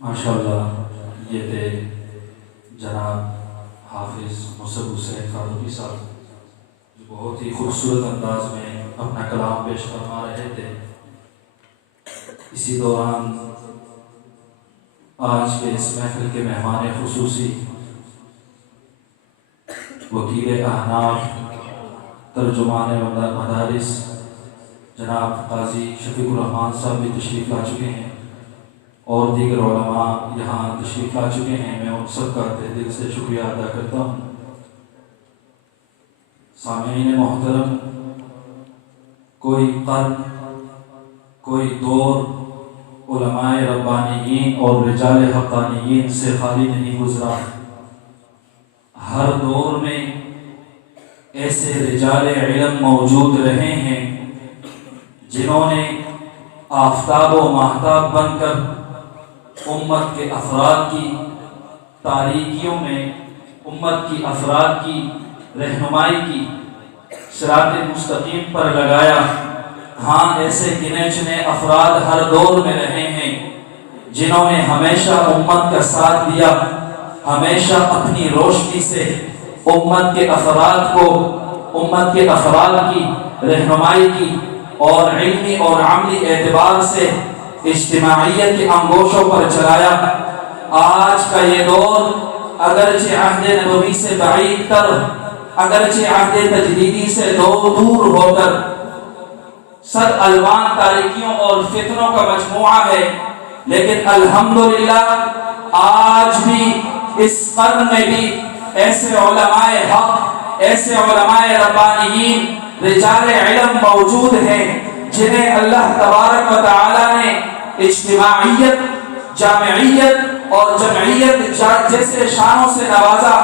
ماشاءاللہ یہ تھے جناب حافظ مصعب حسین فاروقی صاحب، جو بہت ہی خوبصورت انداز میں اپنا کلام پیش فرما رہے تھے۔ اسی دوران آج کے اس محفل کے مہمان خصوصی وکیل احناف ترجمان مدارس جناب قاضی شفیق الرحمان صاحب بھی تشریف لا چکے ہیں، اور دیگر علماء یہاں تشریف لا چکے ہیں۔ میں ان سب کا تہ دل سے شکریہ ادا کرتا ہوں۔ سامعین محترم، کوئی قرن، کوئی دور علماء ربانیین اور رجال حقانیین سے خالی نہیں گزرا۔ ہر دور میں ایسے رجال علم موجود رہے ہیں جنہوں نے آفتاب و ماہتاب بن کر امت کے افراد کی تاریکیوں میں امت کی افراد کی رہنمائی کی، صراط مستقیم پر لگایا۔ ہاں، ایسے گنے چنے افراد ہر دور میں رہے ہیں جنہوں نے ہمیشہ امت کا ساتھ دیا، ہمیشہ اپنی روشنی سے امت کے افراد کو، امت کے افراد کی رہنمائی کی، اور علمی اور عملی اعتبار سے اجتماعیت کے انگوشوں پر چلایا۔ آج کا یہ دور اگرچہ عہد نبوی سے بعید تر، اگرچہ عہد تجدیدی سے دور ہو کر صد الوان تاریکیوں اور فتنوں کا مجموعہ ہے، لیکن الحمدللہ آج بھی اس قرن میں بھی ایسے علماء حق، ایسے علماء ربانیین، رجال علم موجود ہیں جنہیں اللہ تبارک و تعالی نے اجتماعیت، جامعیت اور جمعیت جیسے شانوں سے نوازا،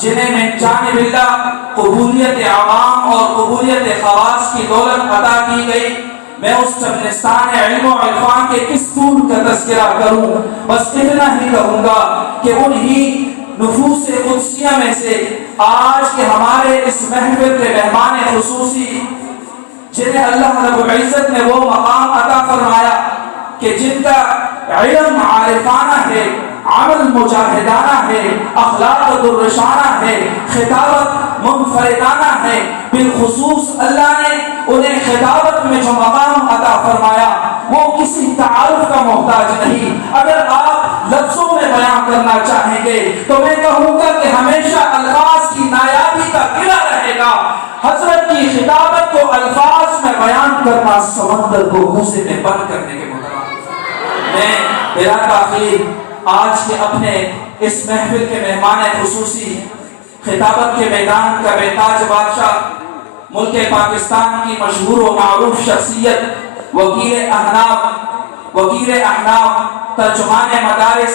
جنہیں من جانب اللہ قبولیت عوام اور قبولیت خواص کی دولت عطا کی گئی۔ میں اس چمنستان علم و عرفان کے کس طول کا تذکرہ کروں، بس اتنا ہی کہوں گا کہ انہی نفوس قدسیہ میں سے آج کے ہمارے اس محفل کے مہمان خصوصی، جنہیں اللہ رب العزت نے وہ مقام عطا فرمایا کہ جن کا علم عارفانہ ہے، عمل مجاہدانہ ہے، اخلاق درشانہ ہے، خطابت منفردانہ ہے، بالخصوص اللہ نے انہیں خطابت میں جو مقام عطا فرمایا وہ کسی تعارف کا محتاج نہیں۔ اگر آپ لفظوں میں بیان کرنا چاہیں گے تو میں کہوں گا کہ ہمیشہ الفاظ کی نایابی کا قلعہ رہے گا۔ حضرت کی خطابت کو الفاظ میں بیان کرنا سمندر کو غوطے میں بند کرنے کے مطابق۔ میں بلا تاخیر آج کے اپنے اس محفل کے مہمان خصوصی، خطابت کے میدان کا بے تاج بادشاہ، ملک پاکستان کی مشہور و معروف شخصیت، وکیل احناف، ترجمان مدارس،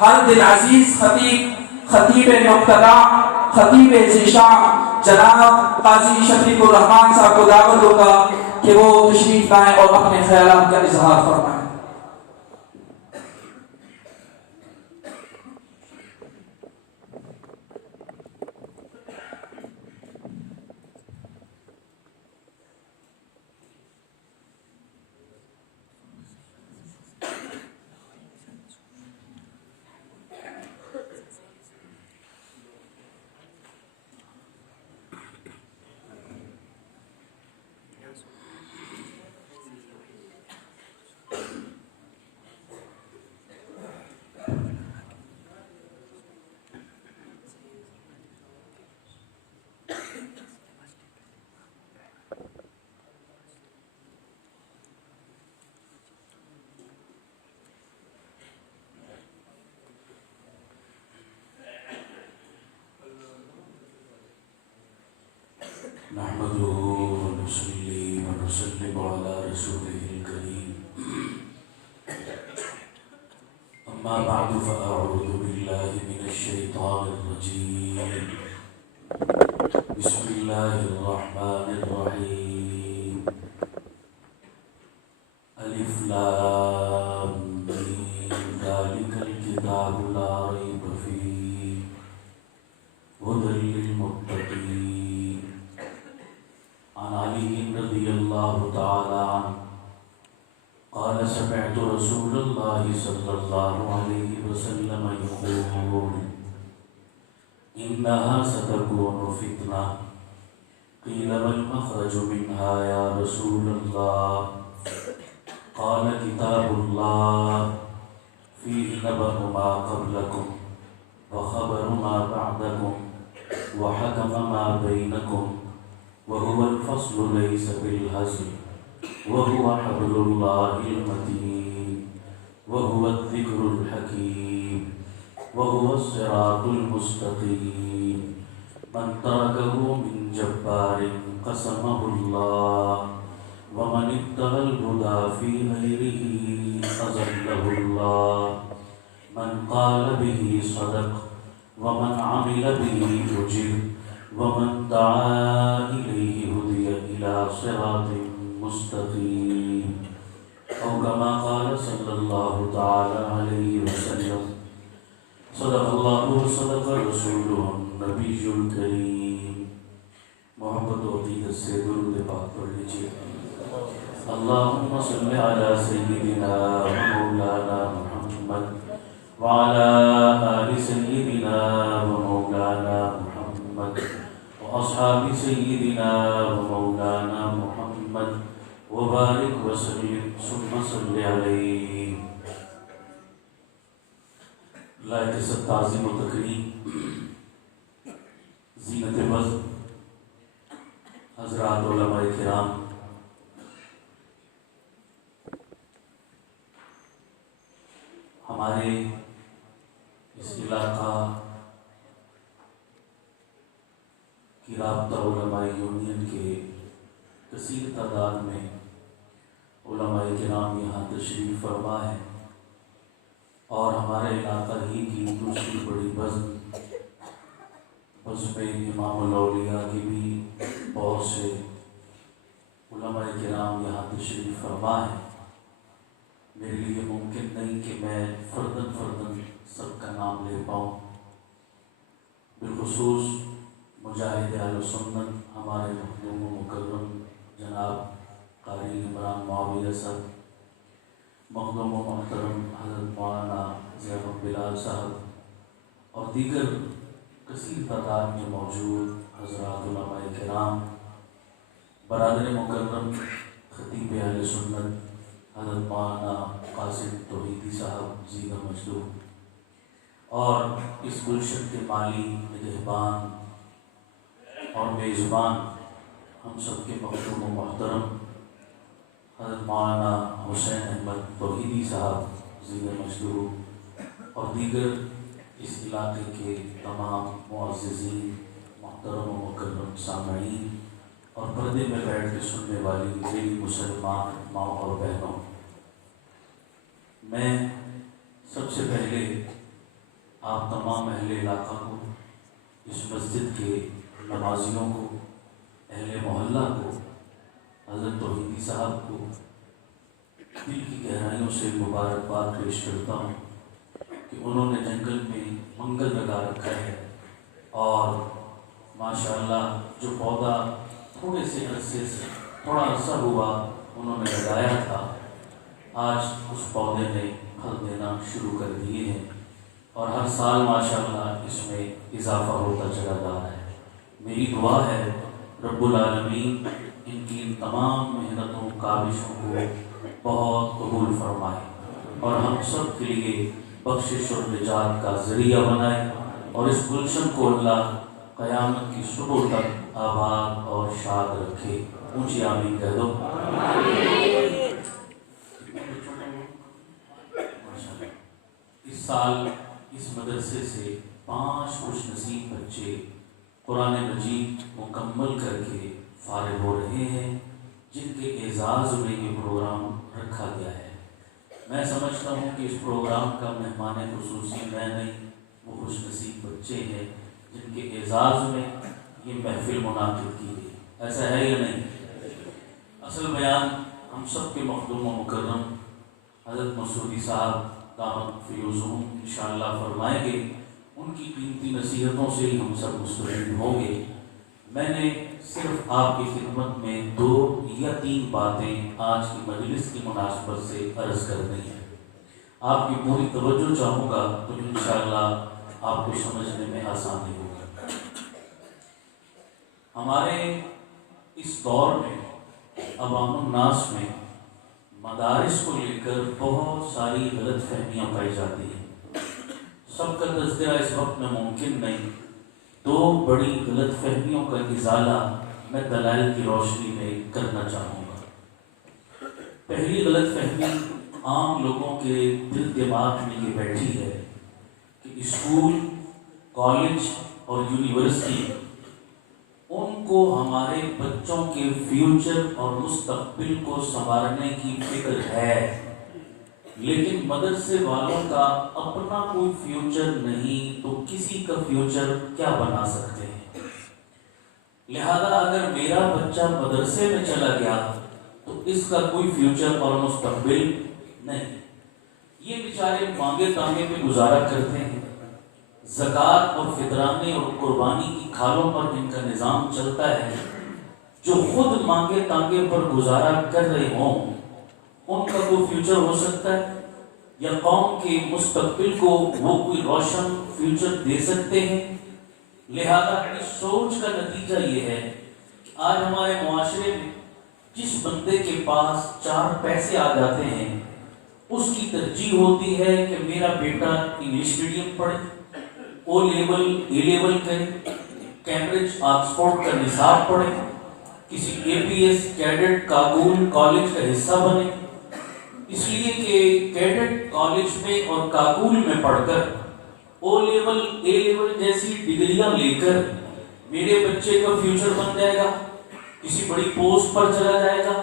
ہر دل عزیز خطیب نقطہ، خطیب ذیشان جناب قاضی شفیق الرحمان صاحب کو دعوت دوں گا کہ وہ تشریف لائیں اور اپنے خیالات کا اظہار فرمائیں۔ نحمده ونصلي ونسلم على رسوله الكريم، أما بعد فأعوذ بالله من الشيطان الرجيم، بسم الله الرحمن الرحيم، ألف لام ميم، ذلك الكتاب لا ريب فيه هدى للمتقين، عن علي رضي الله تعالى عنه قال سمعت رسول الله الله صلى الله عليه وسلم يقول إنها ستكون فتنة قيل ما المخرج منها يا رسول الله قال كتاب الله فيه نبأ ما قبلكم وخبر ما بعدكم وحكم ما بينكم وهو الفصل ليس بالهزل وهو حبل الله المتين وهو الذكر الحكيم وهو الصراط المستقيم من تركه من جبار قسمه الله ومن ابتغى الهدى في غيره أذله الله من قال به صدق ومن عمل به أجر ومن دعا إليه هدي إلى صراط مستقيم أو كما قال صلى الله تعالى عليه وسلم صدق الله وصدق رسوله النبي الكريم. محبت و عقیدت سے درود پاک پڑھ لیجیے. اللهم صل على سيدنا ومولانا محمد وعلى آل سيدنا ومولانا محمد وأصحاب سيدنا ومولانا محمد وبارك وسلم ثم صل عليه. لائق سب تعظیم و تکریم زینت بزم حضرات علماء کرام، ہمارے اس علاقہ کی رابطہ علماء یونین کے کثیر تعداد میں علماء کرام یہاں تشریف فرما ہے، اور ہمارے علاقہ ہی کی دوسری بڑی بزم امام الاولیاء کی بھی بہت سے علماء کرام یہاں تشریف فرما ہے. میرے لیے ممکن نہیں کہ میں فردن سب کا نام لے پاؤں. بالخصوص مجاہد اہل سنت ہمارے مخدوم و مکرم جناب قاری عمران معاویہ صاحب، مخدوم و محترم حضرت مولانا زینب بلال صاحب، اور دیگر کثیر تعداد میں موجود حضرات علماء کرام، برادر مکرم خطیب اہل سنت حضرت مولانا قاسم توحیدی صاحب زیدہ مجدور، اور اس گلشن کے مالی نگہبان اور میزبان ہم سب کے مخدوم و محترم حضرت مولانا حسین احمد توحیدی صاحب زیدہ مجدور، اور دیگر اس علاقے کے تمام معززین، محترم و مکرم سامعین، اور پردے میں بیٹھ کے سننے والی میری مسلمان ماں اور بہنوں، میں سب سے پہلے آپ تمام اہل علاقہ کو، اس مسجد کے نمازیوں کو، اہل محلہ کو، حضرت توحیدی صاحب کو دل کی گہرائیوں سے مبارکباد پیش کرتا ہوں کہ انہوں نے جنگل میں منگل لگا رکھا ہے، اور ماشاءاللہ جو پودا تھوڑے سے عرصے سے تھوڑا عرصہ ہوا انہوں نے لگایا تھا، آج اس پودے نے پھل دینا شروع کر دیے ہیں، اور ہر سال ماشاءاللہ اس میں اضافہ ہوتا چلا جا رہا ہے. میری دعا ہے رب العالمین ان کی ان تمام محنتوں کاوشوں کو بہت قبول فرمائے، اور ہم سب کے لیے بخشش اور نجات کا ذریعہ بنائے، اور اس گلشن کو اللہ قیامت کی صبح تک آباد اور شاد رکھے. اونچی آمین کہہ دو. اس سال اس مدرسے سے 5 خوش نصیب بچے قرآن مجید مکمل کر کے فارغ ہو رہے ہیں، جن کے اعزاز میں یہ پروگرام رکھا گیا ہے. میں سمجھتا ہوں کہ اس پروگرام کا مہمان خصوصی میں نہیں، وہ خوش نصیب بچے ہیں جن کے اعزاز میں یہ محفل منعقد کی گئی. ایسا ہے یا نہیں؟ اصل بیان ہم سب کے مخدوم و مکرم حضرت مسعودی صاحب دامت فیوزہم انشاءاللہ فرمائیں گے. ان کی قیمتی نصیحتوں سے ہی ہم سب مستفید ہوں گے. میں نے صرف آپ کی خدمت میں 2 یا 3 باتیں آج کی مجلس کی مناسبت سے عرض کرنی ہیں. آپ کی پوری توجہ چاہوں گا تو انشاءاللہ آپ کو سمجھنے میں آسانی ہوگی۔ ہمارے اس دور میں عوام الناس میں مدارس کو لے کر بہت ساری غلط فہمیاں پائی جاتی ہیں۔ سب کا تذکرہ اس وقت میں ممکن نہیں، دو بڑی غلط فہمیوں کا ازالہ میں دلائل کی روشنی میں کرنا چاہوں گا۔ پہلی غلط فہمی عام لوگوں کے دل دماغ میں یہ بیٹھی ہے کہ اسکول، کالج اور یونیورسٹی ان کو ہمارے بچوں کے فیوچر اور مستقبل کو سنوارنے کی فکر ہے، لیکن مدرسے والوں کا اپنا کوئی فیوچر نہیں تو کسی کا فیوچر کیا بنا سکتے ہیں۔ لہذا اگر میرا بچہ مدرسے میں چلا گیا تو اس کا کوئی فیوچر اور مستقبل نہیں۔ یہ بیچارے مانگے تانگے میں گزارا کرتے ہیں، زکوٰۃ اور فطرانے اور قربانی کی کھالوں پر ان کا نظام چلتا ہے۔ جو خود مانگے تانگے پر گزارا کر رہے ہوں ان کا کوئی فیوچر ہو سکتا ہے یا قوم کے مستقبل کو وہ کوئی روشن فیوچر دے سکتے ہیں؟ لہذا اس سوچ کا نتیجہ یہ ہے کہ آج ہمارے معاشرے میں جس بندے کے پاس 4 پیسے آ جاتے ہیں اس کی ترجیح ہوتی ہے کہ میرا بیٹا انگلش میڈیم پڑھے، او لیول اے لیول کرے، کیمبرج آکسفورڈ کا نصاب پڑھے، کسی A P S cadet Kakul college کا حصہ بنے، اس لیے کہ کیڈٹ کالج میں اور کاکول میں پڑھ کر او لیول اے لیول جیسی ڈگریاں لے کر میرے بچے کا فیوچر بن جائے گا، کسی بڑی پوسٹ پر چلا جائے گا،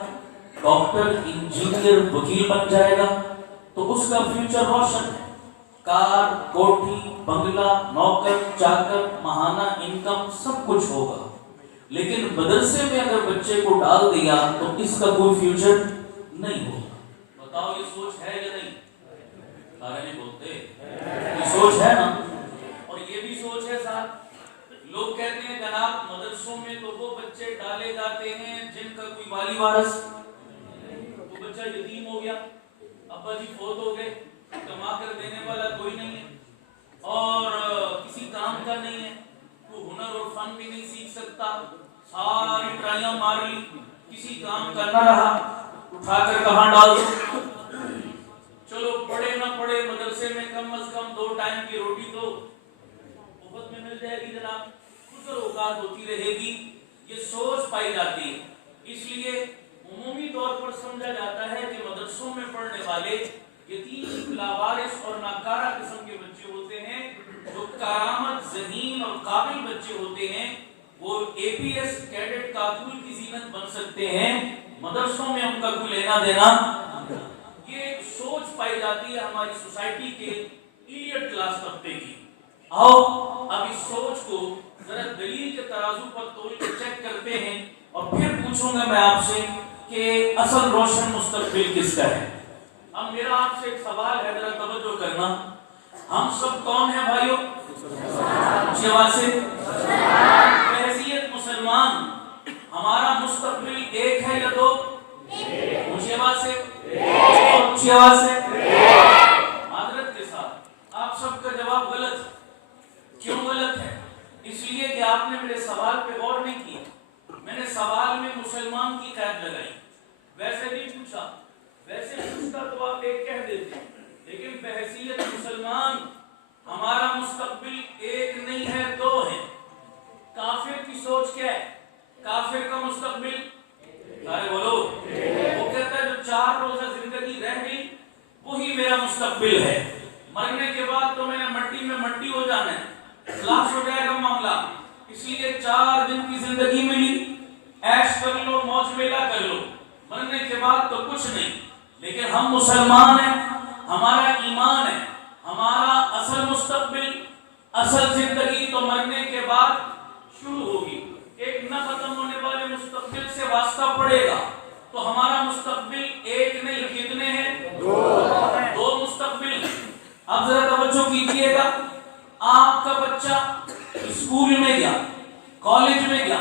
ڈاکٹر، انجینئر، وکیل بن جائے گا تو اس کا فیوچر روشن ہے۔ کار، کوٹھی، بنگلہ، نوکر چاکر، ماہانہ انکم سب کچھ ہوگا، لیکن مدرسے میں اگر بچے کو ڈال دیا تو اس کا کوئی فیوچر نہیں ہوگا۔ بتاؤ یہ سوچ ہے یا نہیں؟ سارے نہیں بولتے، یہ سوچ ہے نا؟ اور یہ بھی سوچ ہے ساتھ، لوگ کہتے ہیں جناب مدرسوں میں تو وہ بچے ڈالے جاتے ہیں جن کا کوئی والی وارث، تو بچہ یتیم ہو گیا، ابا جی فوت ہو گئے، کما کر دینے والا کوئی نہیں ہے اور کسی کام کا نہیں ہے، کوئی ہنر اور فن بھی نہیں سیکھ سکتا، ساری ٹرائیاں مار لی، کسی کام کا نہ رہا، اٹھا کر کہاں ڈال دو؟ چلو پڑھے نہ پڑھے مدرسے میں کم از کم 2 ٹائم کی روٹی تو مفت میں مل جائے گی جناب، گزر اوقات ہوتی رہے گی۔ یہ سوچ پائی جاتی ہے، اس لیے عمومی طور پر سمجھا جاتا ہے کہ مدرسوں میں پڑھنے والے یتیم، لاوارث اور ناکارہ قسم کے بچے ہوتے ہیں۔ جو کارآمد، ذہین اور قابل بچے ہوتے ہیں وہ اے پی ایس کیڈٹ کاکول کی زینت بن سکتے ہیں، مدرسوں میں ان کا کوئی لینا دینا۔ یہ ایک سوچ پائی جاتی ہے ہماری سوسائٹی کے ایلیٹ کلاس طبقے کی۔ آؤ اب اس سوچ کو ذرا دلیل کے ترازو پر تول کے چیک کرتے ہیں اور پھر پوچھوں گا میں آپ سے کہ اصل روشن مستقبل کس کا ہے۔ اب میرا آپ سے ایک سوال ہے، ذرا توجہ کرنا، ہم سب کون ہیں بھائیوں؟ اونچی آواز سے، بحیثیت مسلمان ہمارا مستقبل ایک ہے یا 2؟ اونچی آواز سے، اونچی آواز سے، معذرت کے ساتھ آپ سب کا جواب غلط ہے۔ کیوں غلط ہے؟ اس لیے کہ آپ نے میرے سوال پہ غور نہیں کیا۔ میں نے سوال میں مسلمان کی قید لگائی، ویسے نہیں پوچھا، ویسے پوچھتا تو آپ ایک کہہ دیتے، لیکن بحیثیت مسلمان ہمارا مستقبل ایک نہیں ہے 2 ہے۔ کافر کی سوچ کیا ہے؟ کافر کا مستقبل، سارے بولو، وہ کہتا ہے جو 4 روزہ زندگی رہ گئی وہی میرا مستقبل ہے، مرنے کے بعد تو میں نے مٹی میں مٹی ہو جانا ہے، خلاص ہو جائے گا معاملہ، اس لیے 4 دن کی زندگی ملی، عیش کر لو، موج میلہ کر لو، مرنے کے بعد تو کچھ نہیں۔ لیکن ہم مسلمان ہیں، ہمارا ایمان ہے، ہمارا اصل مستقبل، اصل زندگی تو مرنے کے بعد شروع ہوگی، ایک نہ ختم ہونے والے مستقبل سے واسطہ پڑے گا، تو ہمارا مستقبل ایک نہیں، کتنے ہیں؟ 2 مستقبل۔ اب ذرا توجہ کیجیے گا، آپ کا بچہ اسکول میں گیا، کالج میں گیا،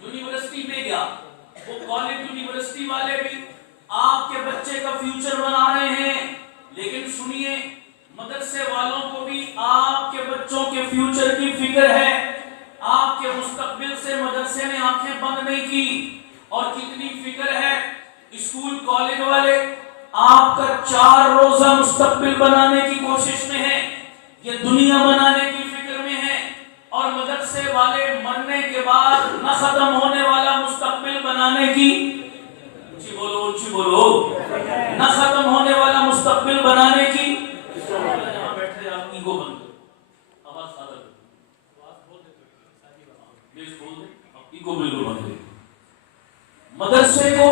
یونیورسٹی میں گیا، وہ کالج یونیورسٹی والے بھی آپ کے بچے کا فیوچر بنا رہے ہیں، لیکن سنیے مدرسے والوں کو بھی آپ کے بچوں کے فیوچر کی فکر ہے. آپ کے مستقبل سے مدرسے نے آنکھیں بند نہیں کی. اور کتنی فکر ہے اسکول کالج والے آپ کا 4 روزہ مستقبل بنانے کی کوشش میں ہیں, یہ دنیا بنانے کی فکر میں ہیں. اور مدرسے والے مرنے کے بعد نہ ختم ہونے والا مستقبل بنانے کی, اونچی بولو, نہ ختم ہونے والا مستقبل بنانے کی. یہاں بیٹھے آپ ایگو بند کرو, آواز سادہ کرو, ایگو بالکل بند کرو. مدرسے کو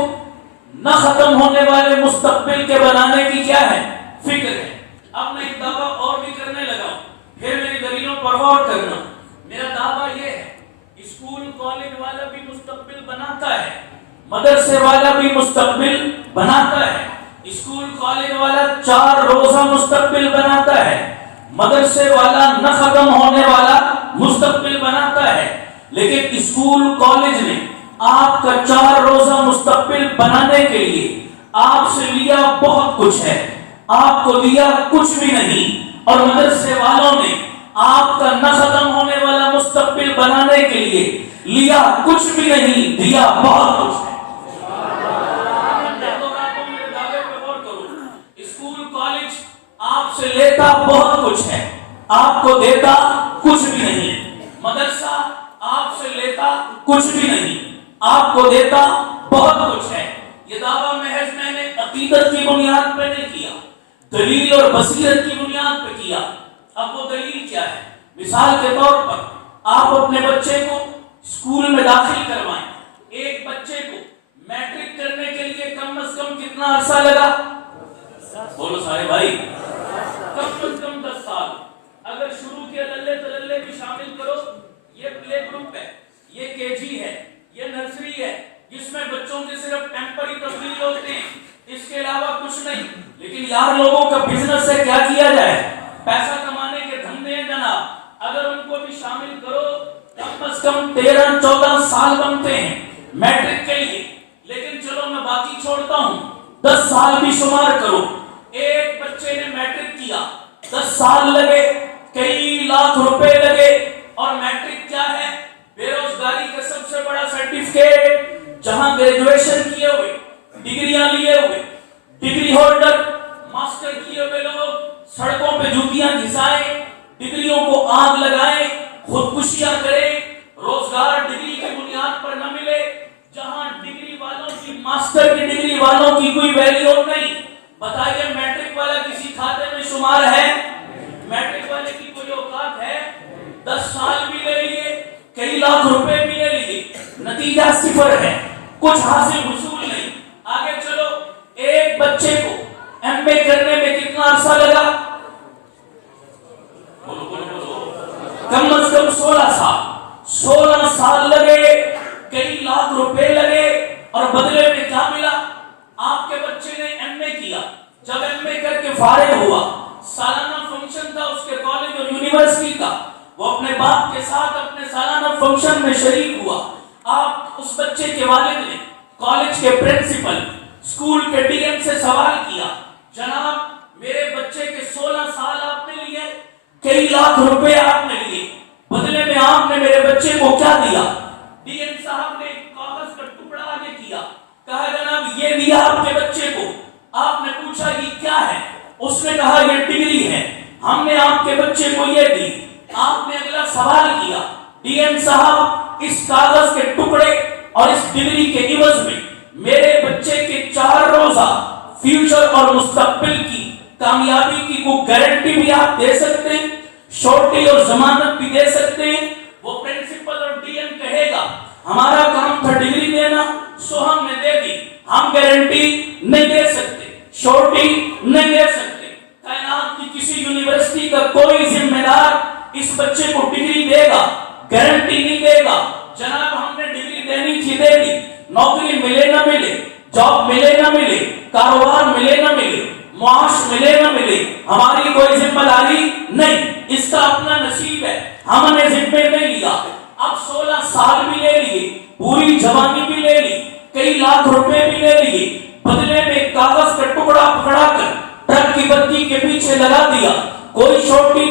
نہ ختم ہونے والے مستقبل کے بنانے کی کیا ہے فکر ہے. اب میں ایک دعویٰ اور بھی کرنے لگا ہوں, پھر میری دلیلوں پر غور کرنا. میرا دعویٰ یہ ہے اسکول کالج والا بھی مستقبل بناتا ہے, مدرسے والا بھی مستقبل بناتا ہے. اسکول کالج والا 4 روزہ مستقبل بناتا ہے, مدرسے والا نہ ختم ہونے والا مستقبل بناتا ہے. لیکن اسکول کالج نے آپ کا 4 روزہ مستقبل بنانے کے لیے آپ سے لیا بہت کچھ ہے, آپ کو دیا کچھ بھی نہیں. اور مدرسے والوں نے آپ کا نہ ختم ہونے والا مستقبل بنانے کے لیے لیا کچھ بھی نہیں, دیا بہت کچھ ہے. اسکول کالج آپ سے لیتا بہت کچھ ہے, آپ کو دیتا کچھ بھی نہیں. مدرسہ آپ سے لیتا کچھ بھی نہیں, آپ کو دیتا بہت کچھ ہے. یہ دعویٰ محض میں نے عقیدت کی بنیاد پہ نہیں کیا, دلیل اور بصیرت کی بنیاد پہ کیا. اب وہ دلیل کیا ہے؟ مثال کے طور پر آپ اپنے بچے کو اسکول میں داخل کروائیں. ایک بچے کو میٹرک کرنے کے لیے کم از کم کتنا عرصہ لگا؟ بولو سارے بھائی, کم از کم 10 سال. اگر شروع کے للے تللے بھی شامل کرو, یہ پلے گروپ ہے, یہ کے جی ہے, یہ نرسری ہے, جس میں بچوں کے صرف ٹیمپری تبدیل ہوتے ہیں, اس کے علاوہ کچھ نہیں. لیکن یار لوگوں کا بزنس ہے, کیا کیا جائے, پیسہ کمانے کے دھندے ہیں جناب. اگر ان کو بھی شامل کرو کم از کم 13-14 سال بنتے ہیں میٹرک کے لیے. لیکن چلو میں باقی چھوڑتا ہوں, 10 سال بھی شمار کرو. ایک بچے نے میٹرک کیا, 10 سال لگے, کئی لاکھ روپے لگے. اور میٹرک کیا ہے؟ بے روزگاری کا سب سے بڑا سرٹیفکیٹ, جہاں گریجویشن کیے ہوئے, ڈگریاں لیے ہوئے, ڈگری ہولڈر, ماسٹر کیے ہوئے لوگ سڑکوں پہ جوتیاں گھسائیں, ڈگریوں کو آگ لگائیں, خودکشیاں کریں, روزگار ڈگری کی بنیاد پر نہ ملے. جہاں ڈگری والوں کی, ماسٹر کی ڈگری والوں کی کوئی ویلیو نہیں. بتائیے میٹرک والا کسی کھاتے میں شمار ہے؟ میٹرک والے کی کوئی اوقات ہے؟ 10 سال بھی لے لیے, کئی لاکھ روپے بھی لے لیے, نتیجہ صفر ہے, کچھ حاصل حصول نہیں. آگے چلو, ایک بچے کو ایم اے کرنے میں کتنا عرصہ لگا؟ کم از کم 16 سال. 16 سال لگے, کئی لاکھ روپے لگے, اور بدلے میں کیا ملا؟ آپ کے بچے نے ایم اے کیا. جب ایم اے کر کے فارغ ہوا, سالانہ فنکشن تھا اس کے کالج اور یونیورسٹی کا, وہ اپنے باپ کے ساتھ اپنے سالانہ فنکشن میں شریک ہوا. آپ اس بچے کے والد نے کالج کے پرنسپل, اسکول کے ڈی ایم سے سوال کیا, جناب میرے بچے کے 16 سال آپ نے لیے, کئی لاکھ روپے آپ نے لیے, بدلے میں آپ نے میرے بچے کو کیا دیا؟ ڈی ایم صاحب نے ایک کاغذ کا ٹکڑا آگے کیا, کہا جناب یہ دیا آپ کے بچے کو. آپ نے پوچھا یہ کیا ہے؟ اس نے کہا یہ ڈگری ہے, ہم نے آپ کے بچے کو یہ دی. آپ نے اگلا سوال کیا, ڈی ایم صاحب اس کاغذ کے ٹکڑے اور اس ڈگری کے عوض میں میرے بچے کے 4 روزہ فیوچر اور مستقبل کی کامیابی کی کوئی گارنٹی بھی آپ دے سکتے ہیں, شورٹی اور ضمانت بھی دے سکتے ہیں؟ وہ پرنسپل اور ڈی ایم کہے گا ہمارا کام تھا ڈگری دینا, سو ہم نے دے دی, ہم گارنٹی نہیں دے سکتے, شورٹی نہیں دے سکتے. کائنات کی کسی یونیورسٹی کا کوئی ذمہ دار اس بچے کو ڈگری دے گا, گارنٹی نہیں دے گا. جناب ہم نے ڈگری دینی تھی, دے دی, نوکری ملے نہ ملے, جاب ملے نہ ملے, کاروبار ملے نہ ملے, معاش ملے نہ ملے, ہماری کوئی ذمہ داری نہیں, اس کا اپنا نصیب ہے, ہم نے ذمہ نہیں لیا. اب 16 سال بھی لے لیے, پوری جوانی بھی لے لی, کئی لاکھ روپے بھی لے لیے, بدلے میں کاغذ کا ٹکڑا پکڑا کر ٹرک کی بتی کے پیچھے لگا دیا,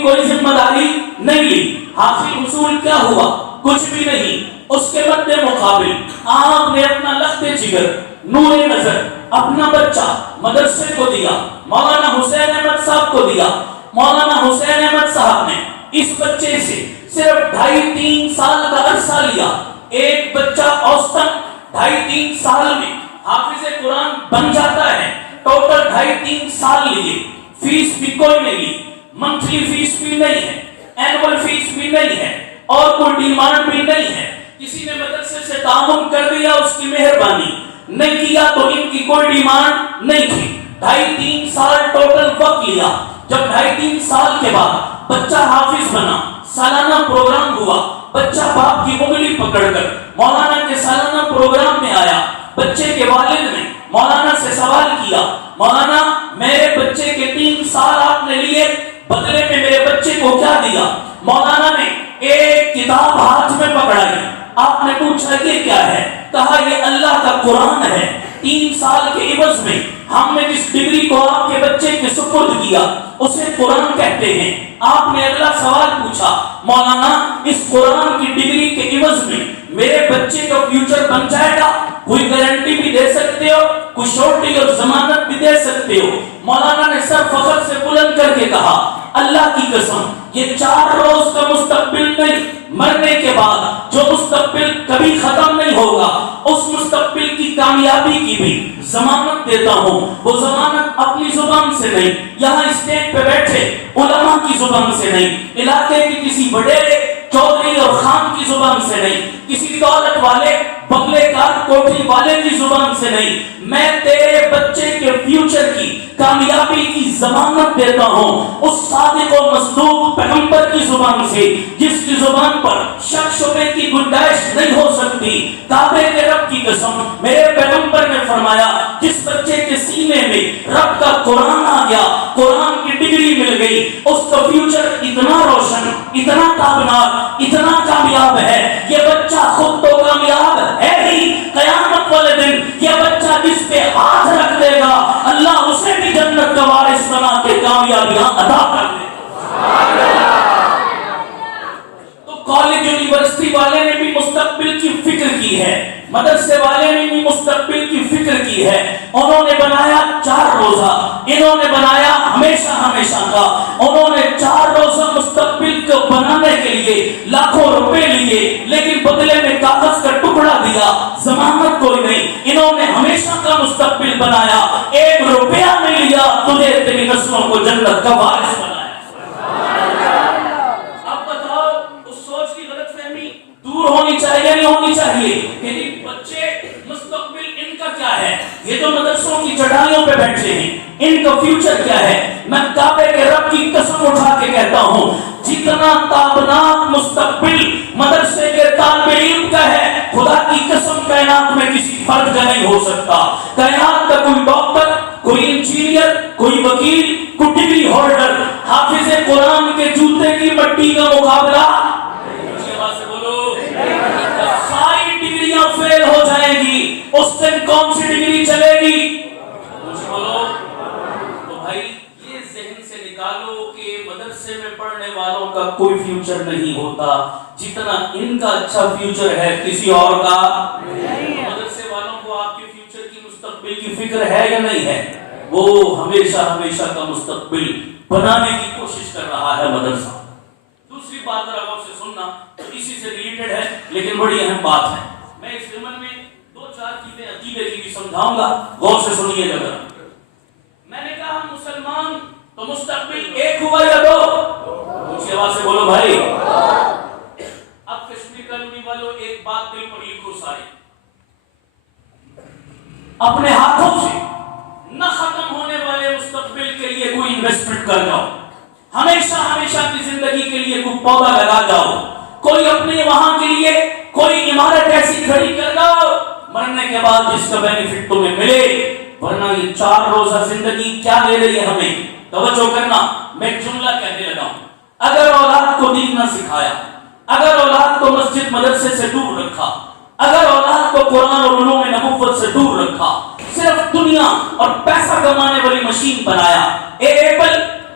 کوئی ذمہ داری نہیں لی. حاصل حصول کیا ہوا؟ کچھ بھی نہیں. اس کے مد مقابل آپ نے اپنا لخت جگر، نور نظر، اپنا بچہ مدرسے کو دیا. مولانا حسین احمد صاحب کو دیا. مولانا حسین احمد صاحب نے اس بچے سے صرف 2.5-3 سال کا عرصہ لیا. ایک بچہ اوسطاً 2.5-3 سال میں حافظ قرآن بن جاتا ہے. ٹوٹل 2.5-3 سال لیے. فیس بھی کوئی نہیں لی، منتھلی فیس بھی نہیں ہے، اینول فیس بھی نہیں ہے، اور کوئی ڈیمانڈ بھی نہیں ہے. کسی نے مدرسے سے تعاون کر دیا، اس کی مہربانی، نہیں کیا تو ان کی کوئی ڈیمانڈ نہیں تھی. 2.5-3 سال ٹوٹل وقت لیا. جب 2.5-3 سال کے بعد بچہ حافظ بنا، سالانہ پروگرام ہوا، بچہ باپ کی انگلی پکڑ کر مولانا کے سالانہ پروگرام میں آیا. بچے کے والد نے مولانا سے سوال کیا، مولانا میرے بچے کے 3 سال آپ نے لیے، بدلے میں میرے بچے کو کیا دیا؟ مولانا نے ایک کتاب ہاتھ میں پکڑائی. آپ نے پوچھا یہ کیا ہے؟ کہا یہ اللہ کا قرآن ہے. 3 سال کے عوض میں ہم نے جس ڈگری کو آپ کے بچے کے سپرد کیا اسے قرآن کہتے ہیں. آپ نے اگلا سوال پوچھا، مولانا اس قرآن کی ڈگری کے عوض میں میرے بچے کا فیوچر بن جائے گا؟ کوئی گارنٹی بھی دے سکتے ہو؟ کوئی شورٹی اور ضمانت بھی دے سکتے ہو؟ مولانا نے سر فخر سے بلند کر کے کہا، اللہ کی قسم یہ 4 روز کا مستقبل نہیں، مرنے کے بعد جو مستقبل کبھی ختم نہیں ہوگا اس مستقبل کی کامیابی کی بھی ضمانت دیتا ہوں. وہ ضمانت اپنی زبان سے نہیں، یہاں اسٹیج پہ بیٹھے علماء کی زبان سے نہیں، علاقے کے کسی بڑے چودھری اور خان کی زبان سے نہیں، کسی دولت والے بنگلے کار کوٹھی والے کی زبان سے نہیں، میں تیرے بچے کے فیوچر کی کامیابی کی ضمانت دیتا ہوں اس صادق و مصدوق پیغمبر کی زبان سے جس کی زبان پر شک شبے کی گنجائش نہیں ہو سکتی. کعبے کے رب کی قسم میرے پیغمبر نے فرمایا جس بچے کے سینے میں رب کا قرآن آ گیا، قرآن کی ڈگری مل گئی، اس کا فیوچر اتنا روشن، اتنا تابناک، اتنا کامیاب ہے. یہ بچہ خود تو کامیاب ہے ہی، قیامت والے دن یہ بچہ جس پہ ہاتھ رکھ دے گا اللہ اسے بھی جنت کا وارث بنا کے کامیابیاں عطا کر دے گا. تو کالج یونیورسٹی والے نے بھی مستقبل کی فکر کی ہے، مدرسے والے نے بھی مستقبل کی فکر کی ہے. انہوں نے بنایا 4 روزہ، انہوں نے بنایا ہمیشہ ہمیشہ کا. انہوں نے 4 روزہ مستقبل کو بنانے کے لیے لاکھوں روپے لیے، لیکن بدلے میں کاغذ کا ٹکڑا دیا، ضمانت کوئی نہیں. انہوں نے ہمیشہ کا مستقبل بنایا، 1 روپیہ نہیں لیا، تجھے تیری نسلوں کو جنت کا وارث بنایا. اب بتاؤ اس سوچ کی غلط فہمی دور ہونی چاہیے نہیں ہونی چاہیے کہ بچے مستقبل ان کا کیا ہے؟ یہ جو مدرسوں کی چڑھائیوں پہ بیٹھے ہیں ان کا فیوچر کیا ہے؟ میں کعبے کے رب کی قسم اٹھا کے کہتا ہوں جتنا تابناک مستقبل مدرسے کے طالب علم کا ہے خدا کی قسم کائنات میں کسی فرد کا نہیں ہو سکتا. کائنات کا کوئی ڈاکٹر، کوئی انجینئر، کوئی وکیل، کوئی ڈگری ہولڈر حافظ قرآن کے جوتے کی مٹی کا مقابلہ فیل ہو جائے گی. اس دن کون سی ڈگری چلے گی؟ مجھے بولو. تو بھائی یہ ذہن سے نکالو کہ مدرسے میں پڑھنے والوں کا کوئی فیوچر نہیں ہوتا جتنا ان کا اچھا فیوچر ہے کسی اور کا نہیں. مدرسے والوں کو آپ کے فیوچر کی مستقبل کی فکر ہے یا نہیں ہے؟ وہ ہمیشہ ہمیشہ کا مستقبل بنانے کی کوشش کر رہا ہے مدرسہ. دوسری بات ذرا غور سے سننا، اسی سے ریلیٹڈ ہے لیکن بڑی اہم بات ہے. میں اس ضمن میں 2-4 چیزیں عقیدے کی بھی سمجھاؤں گا، غور سے سنیے گا. میں نے کہا ہم مسلمان تو مستقبل 1 ہوا یا 2؟ اونچی آواز سے بولو بھائی. اب کشمیر کالونی والوں ایک بات دل پر لکھو سارے، اپنے ہاتھوں سے نہ ختم ہونے والے مستقبل کے لیے کوئی انویسٹمنٹ کر جاؤ. ہمیشہ ہمیشہ کی زندگی کے لیے کوئی پودا لگا جاؤ. کوئی اپنے وہاں کے لیے کوئی عمارت ایسی کھڑی کر جاؤ مرنے کے بعد جس کا بینیفٹ تمہیں ملے. ورنہ یہ 4 روزہ زندگی کیا دے رہی ہے ہمیں؟ توجہ کرنا، میں جملہ کہنے لگا ہوں. اگر اولاد کو دین نہ سکھایا، اگر اولاد کو مسجد مدرسے سے دور رکھا، اگر اولاد کو قرآن اور علوم نبوت سے دور رکھا، صرف دنیا اور پیسہ کمانے والی مشین بنایا. ایپل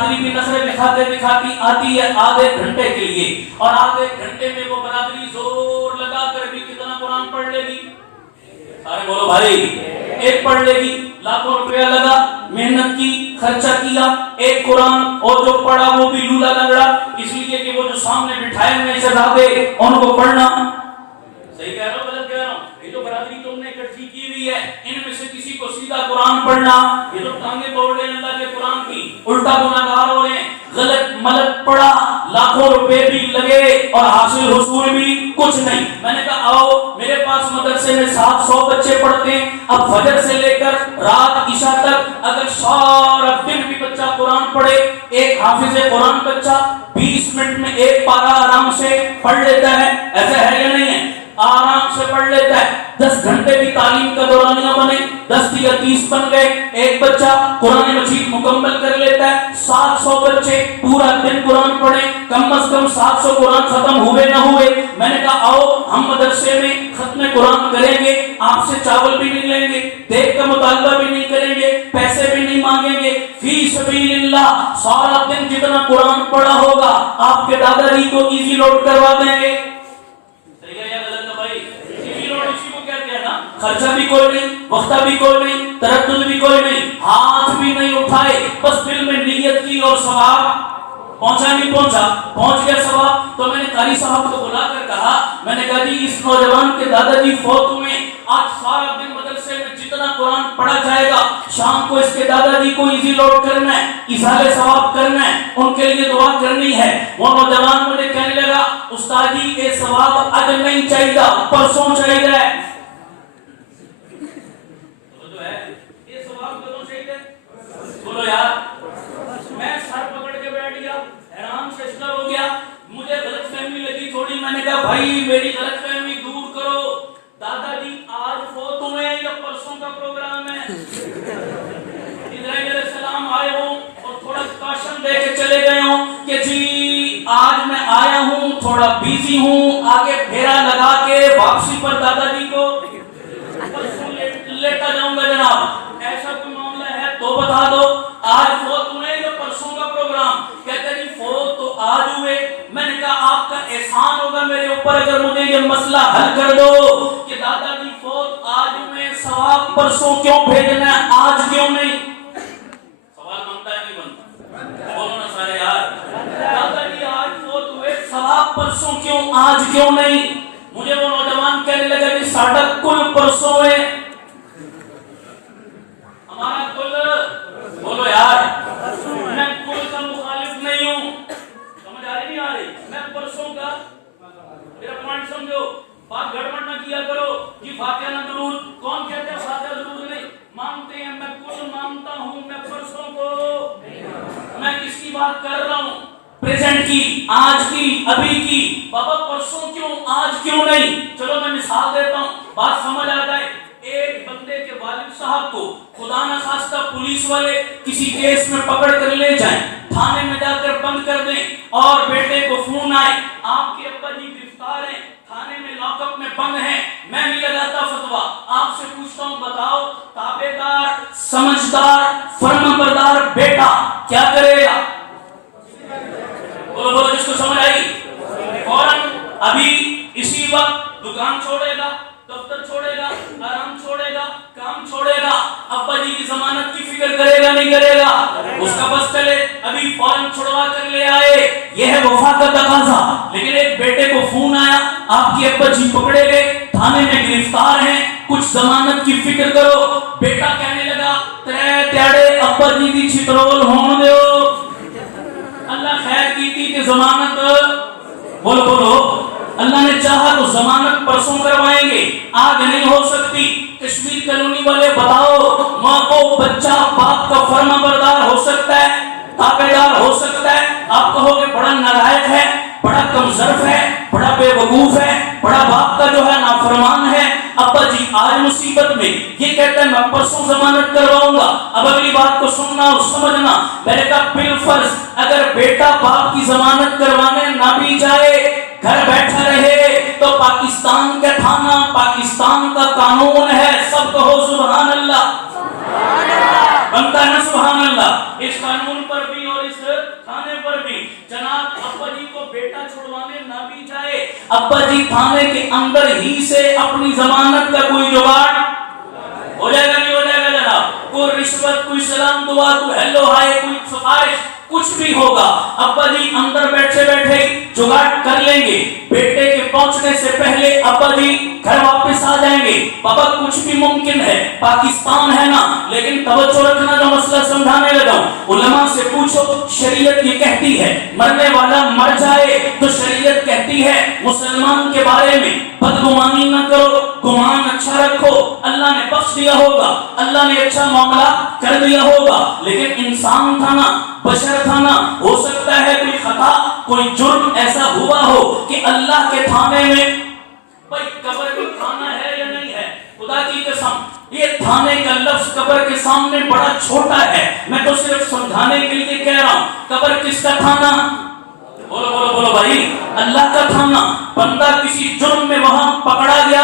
برادری بھی نخرے دکھاتی آتی ہے آدھے گھنٹے کے لیے، اور آدھے گھنٹے میں وہ برادری زور لگا کر بھی کتنا قرآن پڑھ لے گی؟ سارے بولو بھائی، ایک پڑھ لے گی، لاکھوں روپیہ لگا، محنت کی، خرچہ کیا، ایک قرآن، اور جو پڑھا وہ بھی لولا لگڑا، اس لیے کہ وہ جو سامنے بٹھائے ہوئے شہزادے ان کو پڑھنا۔ صحیح کہہ رہا ہوں غلط کہہ رہا ہوں؟ یہ جو برادری تم نے اکٹھی کی ہوئی ہے، ان میں سے کسی کو سیدھا قرآن پڑھنا، یہ جو ٹانگیں توڑ رہے ہیں اللہ کے قرآن کی، الٹا گناہگار ہو رہے ہیں، غلط ملت پڑھا، لاکھوں روپے بھی لگے اور حاصل حصول بھی کچھ نہیں۔ میں نے کہا آؤ میرے پاس مدرسے میں 700 بچے پڑھتے ہیں، اب فجر سے لے کر رات عشاء تک اگر سارا دن بھی بچہ قرآن پڑھے، ایک حافظ قرآن بچہ 20 منٹ میں ایک پارہ آرام سے پڑھ لیتا ہے، ایسا ہے یا نہیں ہے؟ آرام سے پڑھ لیتا ہے۔ 10 گھنٹے بھی تعلیم کا دورانیہ بنے، 10 یا 30 بن گئے، ایک بچہ قرآن مجید مکمل کر لیتا ہے۔ 700 بچے پورا دن قرآن پڑھیں، کم از کم 700 قرآن ختم ہوئے نہ ہوئے۔ میں نے کہا آؤ ہم مدرسے میں ختم قرآن کریں گے، آپ سے چاول بھی نہیں لیں گے، دیکھ کا مطالبہ بھی نہیں کریں گے، پیسے بھی نہیں مانگیں گے، فی سبیل اللہ سارا دن جتنا قرآن پڑھا ہوگا آپ کے دادا جی کو ایزی لوڈ کروا دیں گے۔ خرچہ بھی کوئی نہیں، وقتہ بھی کوئی نہیں، تردد بھی کوئی نہیں، ہاتھ بھی نہیں اٹھائے، بس دل میں نیت کی اور ثواب پہنچا نہیں پہنچا، پہنچ گیا ثواب۔ تو میں نے قاری صاحب کو بلا کر کہا، میں نے کہا جی اس نوجوان کے دادا جی فوت ہوئے، آج سارا دن مدرسے میں جتنا قرآن پڑھا جائے گا شام کو اس کے دادا جی کو ایزی لوڈ کرنا ہے، ایصال ثواب کرنا ہے، ان کے لیے دعا کرنی ہے۔ وہ نوجوان مجھے کہنے لگا استاد جی یہ ثواب آج نہیں چاہیے، پرسوں چاہیے۔ بولو یار، میں سر پکڑ کے بیٹھ گیا، حیران ششدر ہو گیا، مجھے غلط فہمی لگی تھوڑی۔ میں نے کہا بھائی میری غلط فہمی دور کرو، دادا جی آج فوت ہوئے ہیں یا پرسوں کا پروگرام ہے؟ اسرائیل علیہ السلام آئے ہوں اور تھوڑا کاشن دے کے چلے گئے ہوں کہ جی آج میں آیا ہوں تھوڑا بیزی ہوں، آگے پھیرا لگا کے واپسی پر دادا جی کو پرسوں لیتا جاؤں گا جناب، ایسا کوئی معاملہ ہے تو بتا دو۔ آج فوت ہوئے یا پرسوں کا پروگرام؟ کہتے جی فوت تو آج ہوئے۔ میں نے کہا آپ کا احسان ہوگا میرے اوپر اگر مجھے یہ مسئلہ حل کر دو کہ دادا جی فوت آج ہوئے، ثواب پرسوں کیوں بھیجنا ہے آج کیوں نہیں؟ سوال بنتا ہے نہیں بنتا؟ بولو نا سارے یار، دادا جی آج فوت ہوئے، ثواب پرسوں کیوں آج کیوں نہیں؟ مجھے وہ نوجوان کہنے لگا کہ ساڑھا کل پرسوں ہے، ہمارا کل، بولو یار میں کل کا مخالف نہیں ہوں، سمجھ آ رہی نہیں آ رہی؟ میں پرسوں کا، میرا پوائنٹ سمجھو، بات گڑبڑ نہ کیا کرو کہ فاتحہ نہ درود، کون کہتے ہیں فاتحہ درود نہیں مانتے ہیں؟ میں کل مانتا ہوں، میں پرسوں کو، میں کس کی بات کر رہا ہوں؟ پریزنٹ کی، آج کی، ابھی کی۔ بابا پرسوں کیوں آج کیوں نہیں؟ چلو میں مثال دیتا ہوں بات سمجھ آ جائے۔ ایک بندے کے والد صاحب کو خدا نہ خواستہ پولیس والے کسی کیس میں پکڑ کر لے جائیں، تھانے میں جا کر بند کر دیں، اور بیٹے کو فون آئے آپ کے ابا جی گرفتار ہیں، تھانے میں لاک اپ میں بند ہیں، میں نہیں لگاتا فتویٰ، آپ سے پوچھتا ہوں بتاؤ تابعدار، سمجھدار، فرمانبردار بیٹا کیا کرے گا؟ بولو بولو جس کو سمجھ آئی، فوراً ابھی اسی وقت دکان چھوڑے گا، دفتر چھوڑے گا، آرام چھوڑے گا، کام چھوڑے گا، ابا جی کی ضمانت کی فکر کرے گا نہیں کرے گا؟ اس کا بس چلے ابھی فوراً چھڑوا کر لے آئے، یہ ہے وفا کا تقاضا۔ لیکن ایک بیٹے کو فون آیا آپ کے ابا جی پکڑے گئے، تھانے میں گرفتار ہیں، کچھ ضمانت کی فکر کرو۔ بیٹا کہنے لگا ترے تیاڑے ابا جی کی چھترول ہون دیو، اللہ خیر کی تھی کہ ضمانت، بولو بولو، اللہ نے چاہا تو ضمانت پرسوں کروائیں گے، آج نہیں ہو سکتی۔ کشمیر کالونی والے بتاؤ، ماں کو بچہ باپ کا فرما بردار ہو سکتا ہے، تابعدار ہو سکتا ہے؟ آپ کہو کہ بڑا نالائق ہے، بڑا کمظرف ہے، بڑا بے وقوف ہے، بڑا باپ کا جو ہے نافرمان ہے۔ ابا جی آج مصیبت میں، یہ کہتا ہے میں پرسوں ضمانت کرواؤں گا۔ اب اگلی بات کو سننا اور سمجھنا، میں نے کہا بالفرض اگر بیٹا باپ کی ضمانت کروانے نہ بھی جائے، گھر بیٹھا رہے، تو پاکستان کا تھانہ، پاکستان کا قانون ہے، سب کہو سبحان اللہ، بنتا ہے نا سبحان اللہ۔ اس قانون پر بھی اور اس ابا جی تھانے کے اندر ہی سے اپنی ضمانت کا کوئی جگاڑ ہو جائے گا نہیں ہو جائے گا جناب؟ کوئی رشوت، کوئی سلام دعا، کوئی ہیلو ہائے، کوئی سفارش، کچھ بھی ہوگا، ابا جی اندر بیٹھے بیٹھے جگاڑ کر لیں گے۔ بیٹے کے پہنچنے سے پہلے ابا جی گھر واپس آ جائیں گے۔ بابا کچھ بھی ممکن ہے، پاکستان ہے نا، لیکن توجہ رکھنا جو مسئلہ سمجھانے لگا ہوں۔ علماء سے پوچھو، شریعت یہ کہتی ہے مرنے والا مر جائے تو شریعت کہتی ہے مسلمان کے بارے میں بدگمانی نہ کرو، گمان اچھا رکھو، اللہ نے بخش دیا ہوگا، اللہ نے اچھا معاملہ کر دیا ہوگا۔ لیکن انسان تھا نا، بشر تھا نا، ہو سکتا ہے کوئی خطا، کوئی جرم ایسا ہوا ہو کہ اللہ کے تھانے میں، بھائی قبر میں تھانہ ہے یا نہیں ہے؟ خدا کی قسم یہ تھانے کا لفظ قبر کے سامنے بڑا چھوٹا ہے، میں تو صرف سمجھانے کے لیے کہہ رہا ہوں۔ قبر کس کا تھانہ؟ بولو بولو بولو بھائی، اللہ کا تھانہ۔ بندہ کسی جرم میں وہاں پکڑا گیا،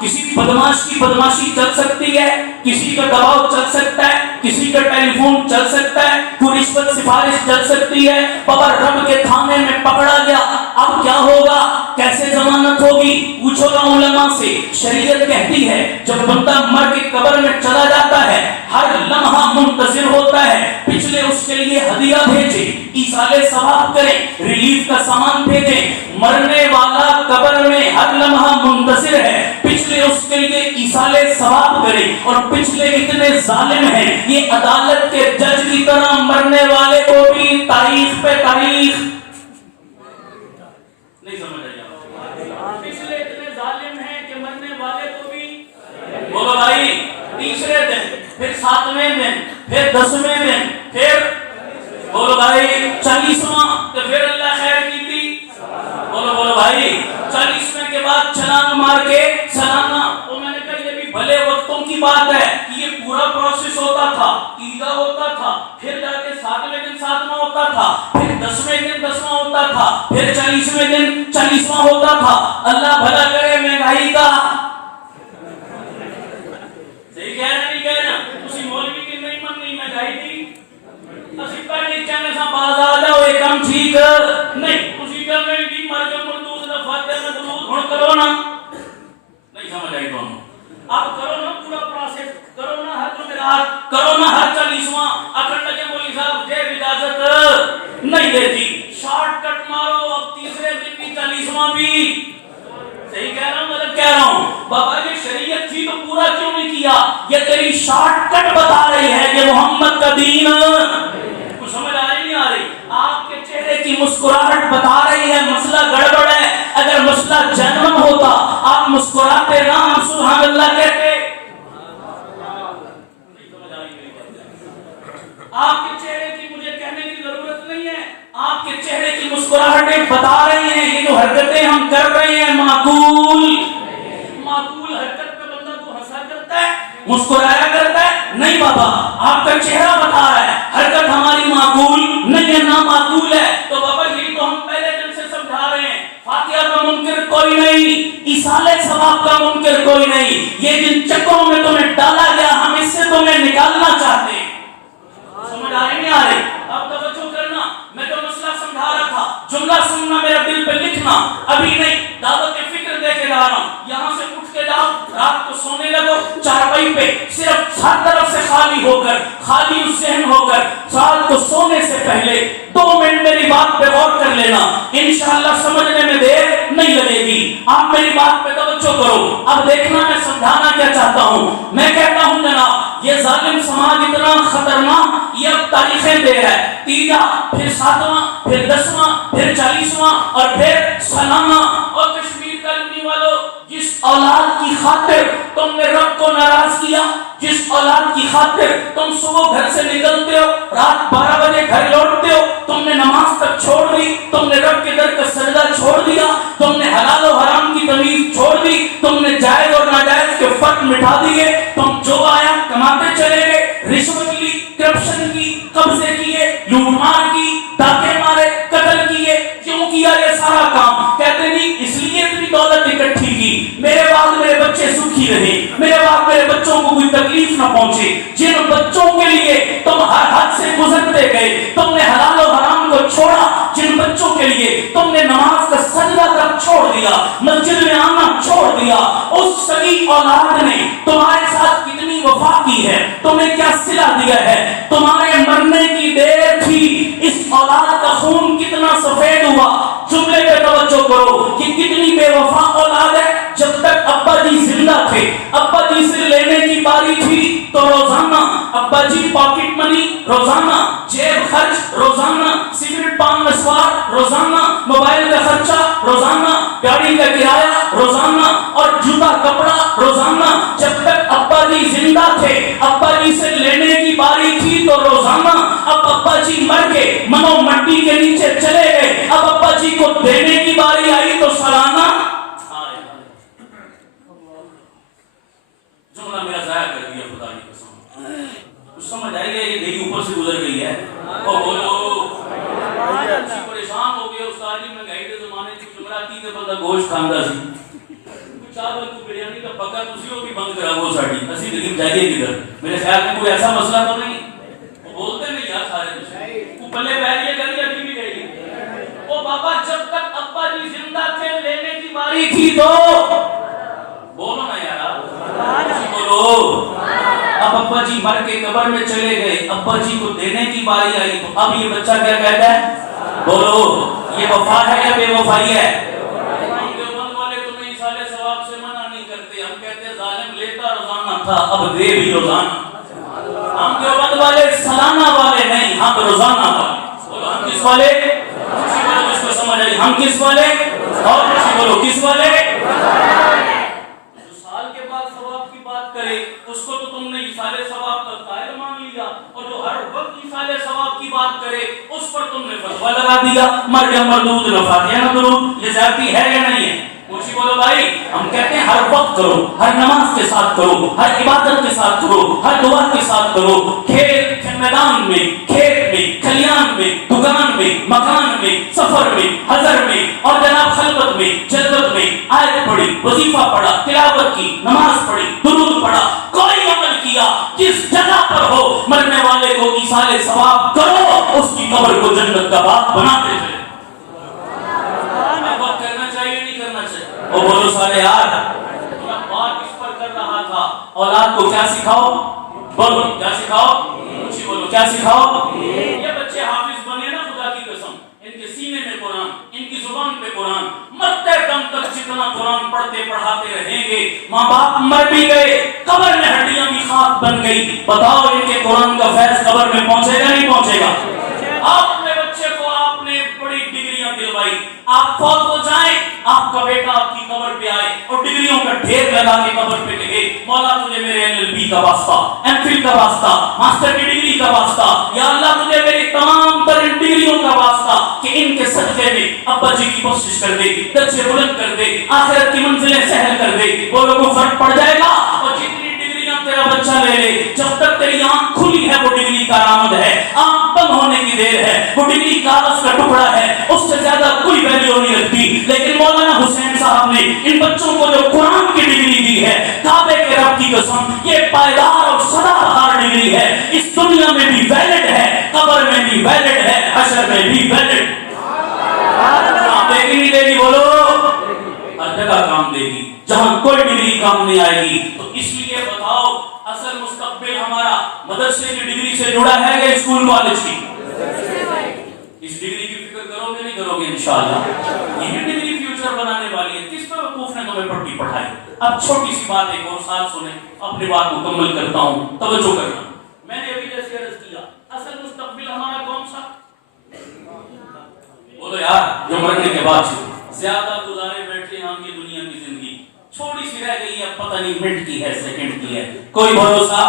کسی بدماش کی بدماشی چل سکتی ہے، کسی کا دباؤ چل سکتا ہے، کسی کا ٹیلی فون چل سکتا ہے، کوئی رشوت سفارش چل سکتی ہے، بابا رب کے تھانے میں پکڑا گیا، اب کیا ہوگا؟ کیسے ضمانت ہوگی؟ پوچھو نا علماء سے۔ شریعت کہتی ہے جب بندہ مر کے قبر میں چلا جاتا ہے، ہر لمحہ منتظر ہوتا ہے، پچھلے اس کے لیے ہدیہ بھیجے، ایصال ثواب کرے، ریلیف کا سامان بھیجے۔ مرنے والا قبر میں ہر لمحہ منتظر ہے، پچھلے اس کے لیے ایصال ثواب کرے۔ اور پچھلے اتنے ظالم ہیں، یہ عدالت کے جج کی طرح مرنے والے کو بھی تاریخ پہ تاریخ نہیں سمجھ آئی آپ؟ پچھلے اتنے ظالم ہیں کہ مرنے والے کو بھی، بولو بھائی، تیسرے دن، پھر 7ویں دن، پھر 10ویں دن، پھر بولو بھائی 40واں، تو پھر اللہ خیر کی تھی، بولو بولو بھائی 40ویں کے بعد چھلانگ مار کے سلانا۔ تو میں نے کہا یہ بھی بھلے وقتوں کی بات ہے کہ یہ پورا پروسیس ہوتا تھا، عیدہ ہوتا تھا، پھر جا کے 7ویں دن 7واں ہوتا تھا، پھر 10ویں دن 10واں ہوتا تھا، پھر 40ویں دن 40واں ہوتا تھا۔ اللہ بھلا کرے مہنگائی کا، صحیح کہہ رہے نہیں کہہ رہے؟ اسی مولوی کی نہیں مننی مہنگائی تھی، اسی پہلے کہنے سا باز آ جاؤ یہ کام ٹھیک نہیں، اسی کہنے کی مر جو مردود دفاتر میں درود ہون کرو نا، نہیں سمجھ آئی دونوں؟ اب کرو نا پورا پروسیس، کرو نا ہر جمعرات، کرو نا ہر 40واں، اکھڑ لگے مولوی صاحب جیب اجازت نہیں دیتی، شارٹ کٹ مارو، اب تیسرے دن بھی 40واں بھی، صحیح کہہ رہا ہوں غلط کہہ رہا ہوں؟ بابا یہ شریعت تھی تو پورا کیوں نہیں کیا؟ یہ تیری شارٹ کٹ بتا رہی ہے کہ محمد کا دین، کچھ سمجھ آ رہی نہیں آ رہی؟ آپ کے چہرے کی مسکراہٹ بتا رہی ہے مسئلہ گڑبڑ ہے۔ اگر مسئلہ جنم ہوتا آپ مسکراتے نہ، آپ سبحان اللہ کہتے۔ آپ کے چہرے کی مجھے کہنے کی ضرورت نہیں ہے، آپ کے چہرے کی مسکراہٹیں بتا رہی ہیں یہ جو حرکتیں ہم کر رہے ہیں معقول حرکت پہ بندہ تو ہنسا کرتا ہے، مسکرایا کرتا ہے؟ نہیں بابا، آپ کا چہرہ بتا رہا ہے حرکت ہماری معقول نہیں ہے، نامعقول ہے۔ تو بابا یہ تو ہم پہلے دن سے سمجھا رہے ہیں، فاتحہ کا منکر کوئی نہیں، ایصال ثواب کا منکر کوئی نہیں، یہ جن چکروں میں تمہیں ڈالا گیا ہم اس سے تمہیں نکالنا چاہتے ہیں۔ سمجھ آ رہی نہیں آ رہی؟ اب توجہ کرنا، میں تو مسئلہ سمجھا رہا تھا، جملہ سننا میرا دل پہ لکھنا، ابھی نہیں، دعوت فکر دے کے جا رہا ہوں۔ یہاں سے اٹھ کے جاؤ، رات کو سونے لگو چارپائی پہ، صرف ہر طرف سے خالی ہو کر، خالی ذہن ہو کر، رات کو سونے سے پہلے 2 منٹ میری بات پہ غور کر لینا، انشاءاللہ سمجھنے میں دیر نہیں لگے گی۔ آپ میری بات پہ توجہ کرو، اب دیکھنا میں سمجھانا کیا چاہتا ہوں۔ میں کہتا ہوں جناب یہ ظالم سماج اتنا خطرناک، یہ اب تاریخیں دے رہا ہے، 3 پھر 7واں، پھر 10واں، پھر 40واں اور پھر سالانہ۔ اور کشمیر کالونی والوں، جس اولاد کی خاطر تم نے رب کو ناراض کیا، جس اولاد کی خاطر تم صبح گھر سے نکلتے ہو، رات 12 بجے گھر لوٹتے ہو، تم نے نماز تک چھوڑ دی، تم نے رب کے در کا سجدہ چھوڑ دیا، تم نے حلال و حرام کی تمیز چھوڑ دی، تم نے جائز اور ناجائز کے فرق مٹا دیے، تم جو آیا کماتے چلے گئے، رشوت لی، کرپشن کی، قبضے کیے، لوٹ مار کی، ڈاکے مارے، قتل کیے، کیوں کیا یہ سارا کام؟ کہتے نہیں اس لیے اتنی دولت اکٹھی کی میرے بعد میرے بچے سکھی رہے، میرے بعد میرے بچوں کو کوئی تکلیف نہ پہنچے۔ جن بچوں کے لیے تم ہر حد سے گزرتے گئے، تم نے حلال و حرام کو چھوڑا، جن بچوں کے لیے تم نے نماز کا سجدہ تک چھوڑ دیا, مسجد میں آنا چھوڑ دیا. اس سگی اولاد نے تمہارے ساتھ کتنی وفا کی ہے, تمہیں کیا صلہ دیا ہے, تمہارے مرنے کی دیر تھی, اس اولاد کا خون کتنا سفید ہوا. جملے پہ توجہ کرو کہ کتنی بے وفا اولاد ہے. جب تک ابا جی زندہ تھے, ابا جی سے لینے کی باری تھی تو روزانہ ابا جی پاکٹ منی, روزانہ جیب خرچ, روزانہ سگریٹ پان مسوار, روزانہ موبائل کا خرچہ, روزانہ گاڑی کا کرایہ, روزانہ اور جوتا کپڑا, روزانہ. جب تک ابا جی زندہ تھے, ابا جی سے لینے کی باری تھی تو روزانہ. اب ابا جی مر گئے, منو مٹی کے نیچے چلے گئے, اب ابا جی کو دینے کی باری آئی تو سالانہ. جملہ میرا ضائع کر دیا خدا کی قسم. کچھ سمجھ آئی ہے, یہ دیکھی اوپر سے گزر گئی ہے. او بولو, پریشان ہو گیا استاد جی, مہنگائی کے زمانے کی جمراتی تے بندہ گوشت کھاندا سی, چاول کو بریانی کا پکا تسی ہو بھی بند کرا وہ ساڈی, اسی لیکن جائیے کدھر. میرے خیال میں کوئی ایسا مسئلہ تو نہیں, وہ بولتے نہیں یار سارے تسی کو پلے پہ لیا کر ابھی بھی گئی. او بابا جب تک ابا جی زندہ تھے لینے کی باری تھی تو بولو نا یار, بولو. اب ابا جی مر کے قبر میں چلے گئے, ابا جی کو دینے کی باری آئی تو اب یہ بچہ کیا کہتا ہے, بولو, یہ وفا ہے یا بے وفائی ہے؟ ہم دیوبند والے تمہیں ایصال ثواب سے منع نہیں کرتے, ہم کہتے ہیں ظالم لیتا روزانہ تھا اب دے بھی روزانہ. ہم دیوبند والے سالانہ والے نہیں, ہم روزانہ والے. بولو ہم کس والے, کسی بولو جس کو سمجھ آئی, ہم کس والے, اور کسی بولو کس والے. اس کو تو تم نے ایصال ثواب کا قائل مان لیا, اور جو ہر وقت ایصال ثواب کی بات کرے اس پر تم نے فتویٰ لگا دیا. مر گیا مردود نہ فاتحہ نہ درود. یہ زیادتی ہے یا نہیں ہے؟ مجھے بولو بھائی, ہم کہتے ہیں ہر وقت کرو, ہر نماز کے ساتھ کرو, ہر عبادت کے ساتھ کرو, ہر دعا کے ساتھ کرو. کھیت میدان میں, کھیت میں, کھلیان میں, دکان میں, مکان میں, سفر میں, حضر میں, اور جناب خلوت میں, جلوت میں, آیت پڑھی, وظیفہ پڑھا, تلاوت کی, نماز پڑھی, درود پڑھا, کوئی عمل کیا, جس جگہ پر ہو, مرنے والے کو ایصال ثواب کرو, اس کی قبر کو جنت کا باغ بناتے چلے. اب کرنا چاہیے نہیں کرنا چاہیے؟ وہ بولو سارے یار, میں بات اس پر کر رہا تھا, اولاد کو کیا سکھاؤ, بولو کیا سکھاؤ, مجھے بولو کیا سکھاؤ. یہ بچے حافظ بنے نا خدا کی قسم, ان کے سینے میں قرآن, ان کی زبان پہ قرآن, مرتے دم تک جتنا قرآن پڑھتے پڑھاتے رہیں گے. ماں باپ مر بھی گئے, قبر میں ہڈیاں بھی خاک بن گئی, بتاؤ ان کے قرآن کا فیض قبر میں پہنچے گا نہیں پہنچے گا؟ آپ اپنے بچے کو آپ نے بڑی ڈگریاں دلوائی, آپ فوت ہو جائیں, آپ کا بیٹا آپ کی قبر پہ آئے اور ڈگریوں کا ڈھیر لگا کے قبر پہ کہے, مولا تجھے میرے LLB کا واسطہ, MPhil کا واسطہ, ماسٹر کی ڈگری کا واسطہ, یا اللہ تجھے میری تمام تر ڈگریوں کا واسطہ کہ ان کے صدقے میں ابا جی کی بخشش کر دے, درجے بلند کر دے, آخرت کی منزلیں سہل کر دے. بولو کو فرق پڑ جائے گا. اور جتنی ڈگریاں تیرا بچہ لے لے, جب تک تیری آنکھ کھلی ہے وہ ڈگری کا آمد ہے, آنکھ بند ہونے کی دیر ہے, وہ ڈگری کاغذ کا ٹکڑا ہے, اس سے زیادہ کوئی ویلیو نہیں رکھتی. لیکن مولانا حسین صاحب نے ان بچوں کو جو قرآن کی ڈگری دی ہے, کعبے کے رب کی قسم, یہ پائیدار اور سدا بہار ڈگری ہے, اس دنیا میں بھی ویلڈ ہے, قبر میں بھی ویلڈ ہے, حشر میں بھی ویلڈ. دے گی نہیں دے گی, بولو ہر جگہ کام دے گی, جہاں کوئی ڈگری کام نہیں آئے گی. تو اس لیے بتاؤ, اصل مستقبل ہمارا مدرسے کی ڈگری سے جڑا ہے یا اسکول کالج کی؟ اس ڈگری کی فکر کرو گے نہیں کرو گے انشاءاللہ؟ یہ ڈگری فیوچر بنانے والی ہے. کس پہ وقوف نے تمہیں پڑھی پڑھائی؟ اب چھوٹی سی بات ایک اور ساتھ سنیں, اپنی بات مکمل کرتا ہوں, توجہ کرنا. میں نے ابھی جیسے عرض کیا, اصل مستقبل ہمارا کون سا؟ بولو یار, جو مرنے کے بعد زیادہ گزارے بیٹھے ہم کی دنیا کی زندگی, چھوٹی سی رہ گئی ہے, پتہ نہیں منٹ کی ہے, سیکنڈ کی ہے, کوئی بھروسہ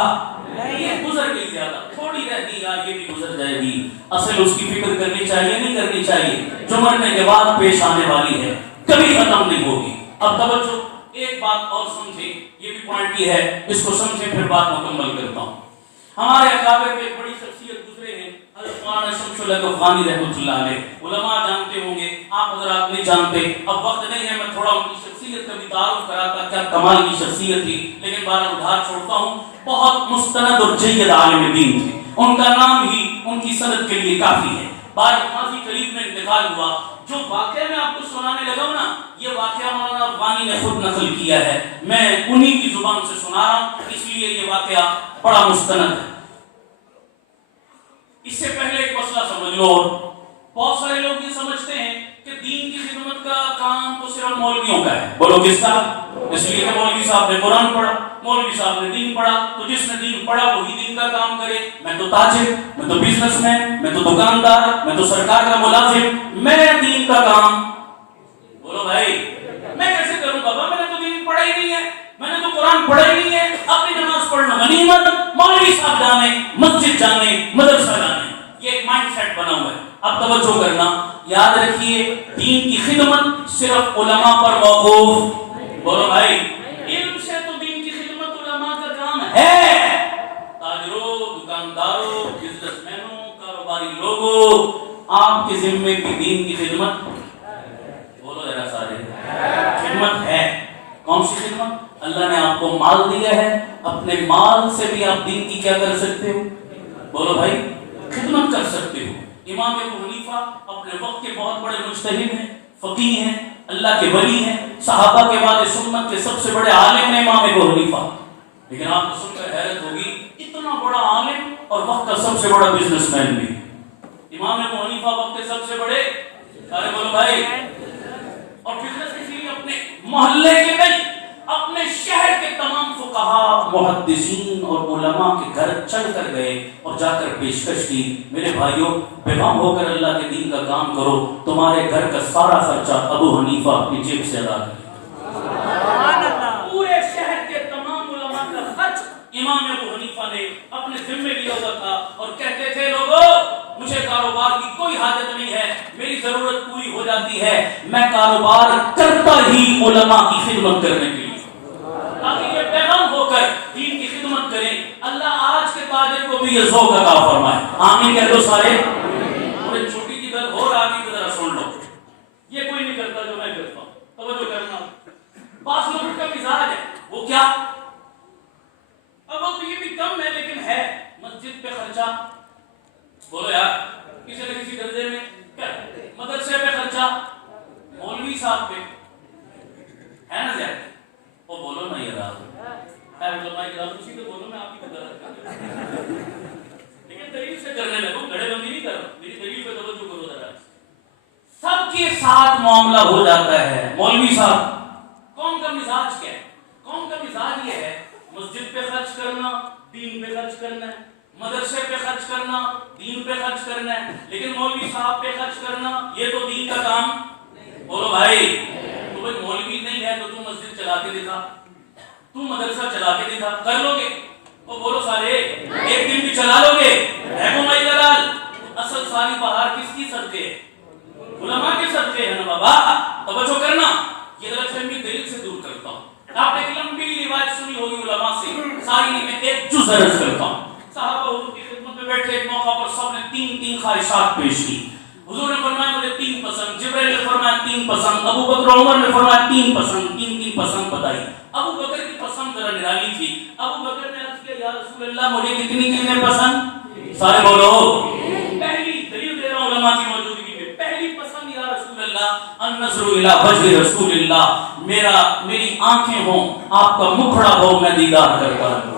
نہیں, گزر گئی زیادہ, تھوڑی رہتی یار, یہ بھی گزر جائے گی. اصل اس کی فکر کرنی چاہیے نہیں کرنی چاہیے؟ جو مرنے کے بعد پیش آنے والی ہے, کبھی ختم نہیں ہوگی. اب توجہ, ایک بات اور سمجھے, یہ بھی پوائنٹ یہ ہے, اس کو سمجھے پھر بات مکمل کرتا ہوں. ہمارے اکابر میں ایک بڑی شخصیت گزرے ہیں, حضرت مولانا شمس الحق افغانی رحمۃ اللہ علیہ. علماء جانتے ہوں گے, آپ حضرات نہیں جانتے, اب وقت نہیں ہے میں تھوڑا ان کی شخصیت کا بھی تعارف کراتا, کیا کمال کی شخصیت تھی, لیکن بارہ ادھار چھوڑتا ہوں. بہت مستند اور جید عالم دین تھے, ان کا نام ہی ان کی سند کے لیے کافی ہے. بعد ماضی قریب میں انتقال انتقال ہوا. جو واقعہ میں آپ کو سنانے لگا ہوں نا, یہ واقعہ مولانا افغانی نے خود نقل کیا ہے, میں انہی کی زبان سے سنا رہا ہوں, اس لیے یہ واقعہ بڑا مستند ہے. اس سے پہلے ایک مسئلہ سمجھ لو. بہت سارے لوگ یہ سمجھتے ہیں کہ دین کی خدمت کا کام تو صرف مولویوں کا ہے. بولو کس کا؟ اس لیے کہ مولوی صاحب نے قرآن پڑھا, مولوی صاحب نے دین پڑھا, تو جس نے دین پڑھا وہی دین کا کام کرے. میں تو تاجر, میں تو بزنس مین, میں تو دکاندار, میں تو سرکار کا ملازم, میں دین کا کام. بولو بھائی, میں کیسے کروں بابا, میں نے تو دین پڑھا ہی نہیں ہے, میں نے تو قرآن پڑھا ہی نہیں ہے. اپنی نماز پڑھنا غنیمت, مولوی صاحب جانے, مسجد جانے, مدرسہ جانے, یہ ایک مائنڈ سیٹ بنا ہوا ہے. اب توجہ کرنا, یاد رکھیے دین کی خدمت صرف علماء پر موقوف. بولو بھائی, علم سے تو دین کی خدمت علماء کا کام ہے. تاجروں, دکانداروں, بزنس مینوں, کاروباری لوگوں, آپ کے ذمے کی دین کی خدمت, بولو ذرا سارے, خدمت ہے. کون سی خدمت؟ اللہ نے آپ کو مال دیا ہے, اپنے مال سے بھی آپ دین کی کیا کر سکتے ہو؟ بولو بھائی, خدمت کر سکتے ہو. امام ابو حنیفہ اپنے وقت کے بہت بڑے مجتہد ہیں, فقیہ ہیں, اللہ کے ولی ہیں, صحابہ کے بعد سنت کے سب سے بڑے عالم ہیں امام ابو حنیفہ. لیکن آپ کو سن کر حیرت ہوگی, اتنا بڑا عالم اور وقت کا سب سے بڑا بزنس مین بھی. امام ابو حنیفہ وقت کے سب سے بڑے, سارے بولو بھائی, اور بزنس اس لیے اپنے محلے کے نہیں, اپنے شہر کے تمام فقہا, محدثین اور علماء کے گھر چل کر گئے اور جا کر پیشکش کی, میرے بھائیوں بیغم ہو کر اللہ کے دین کا کام کرو, تمہارے گھر کا سارا خرچہ ابو حنیفہ اپنی جیب سے ادا کرے. پورے شہر کے تمام علماء کا خرچ امام ابو حنیفہ نے اپنے ذمے لیا ہوا تھا, اور کہتے تھے لوگوں مجھے کاروبار کی کوئی حاجت نہیں ہے, میری ضرورت پوری ہو جاتی ہے, میں کاروبار کرتا ہی علماء کی خدمت کرنے کے لیے, تاکہ یہ پیغام ہو کر دین کی خدمت کریں. اللہ آج کے تاجر کو بھی یہ ذوق عطا فرمائے. آمین کہہ دو سارے. اور ایک چھوٹی سی بات اور آگے کی ذرا سن لو, یہ کوئی نہیں کرتا جو میں کرتا ہوں, توجہ کرنا. بعض لوگوں کا مزاج ہے, وہ کیا, اب وہ تو یہ بھی کم ہے لیکن ہے, مسجد پہ خرچہ, بولو یار, کسی نہ کسی درجے میں کیا, مدرسے پہ خرچہ, مولوی صاحب پہ ہے نا زیادہ, وہ بولو نا یار, علماء کرام اسی تو بولو, میں آپ کی قدر کرتا ہوں, لیکن دلیل سے کرنے لگو, گڑے بندی نہیں کر رہا, میری دلیل پہ توجہ کرو ذرا. سب کے ساتھ معاملہ ہو جاتا ہے. مولوی صاحب, قوم کا مزاج کیا ہے؟ قوم کا مزاج یہ ہے, مسجد پہ خرچ کرنا, دین پہ خرچ کرنا ہے, مدرسے پہ خرچ کرنا, دین پہ خرچ کرنا ہے, لیکن مولوی صاحب پہ خرچ کرنا, یہ تو دین کا کام. بولو بھائی, تو بھائی مولوی نہیں ہے تو تم مسجد چلا کے دکھا, تم مدرسہ چلا کے دکھا, کر لو گے؟ تو بولو سارے, ایک دن بھی چلا لو گے؟ ہے وہ مائی جلال. اصل ساری بہار کس کی صدقے ہے؟ علماء کے صدقے ہے نا بابا. توجہ کرنا, یہ غلط فہمی دل سے دور کرتا ہوں. آپ نے ایک لمبی روایت سنی ہوگی علماء سے, ساری نہیں, میں ایک جز عرض کرتا ہوں. صحابہ حضور کی خدمت میں بیٹھے, ایک موقع پر سب نے تین خواہشات پیش کی. حضور نے فرمایا مجھے 3 پسند, جبرائیل نے فرمایا 3 پسند, ابو بکر عمر نے فرمایا 3 پسند, 3 پسند بتائی. ابو بکر کی پسند ذرا نرالی تھی. ابو بکر نے عرض کیا یا رسول اللہ مجھے کتنی چیزیں پسند؟ سارے بولو. پہلی دلیل دے رہا ہوں علماء کی موجودگی میں, پہلی پسند یا رسول اللہ النظر الی وجہ رسول اللہ, میری آنکھیں ہوں, آپ کا مکھڑا ہو, میں دیدار کرتا ہوں.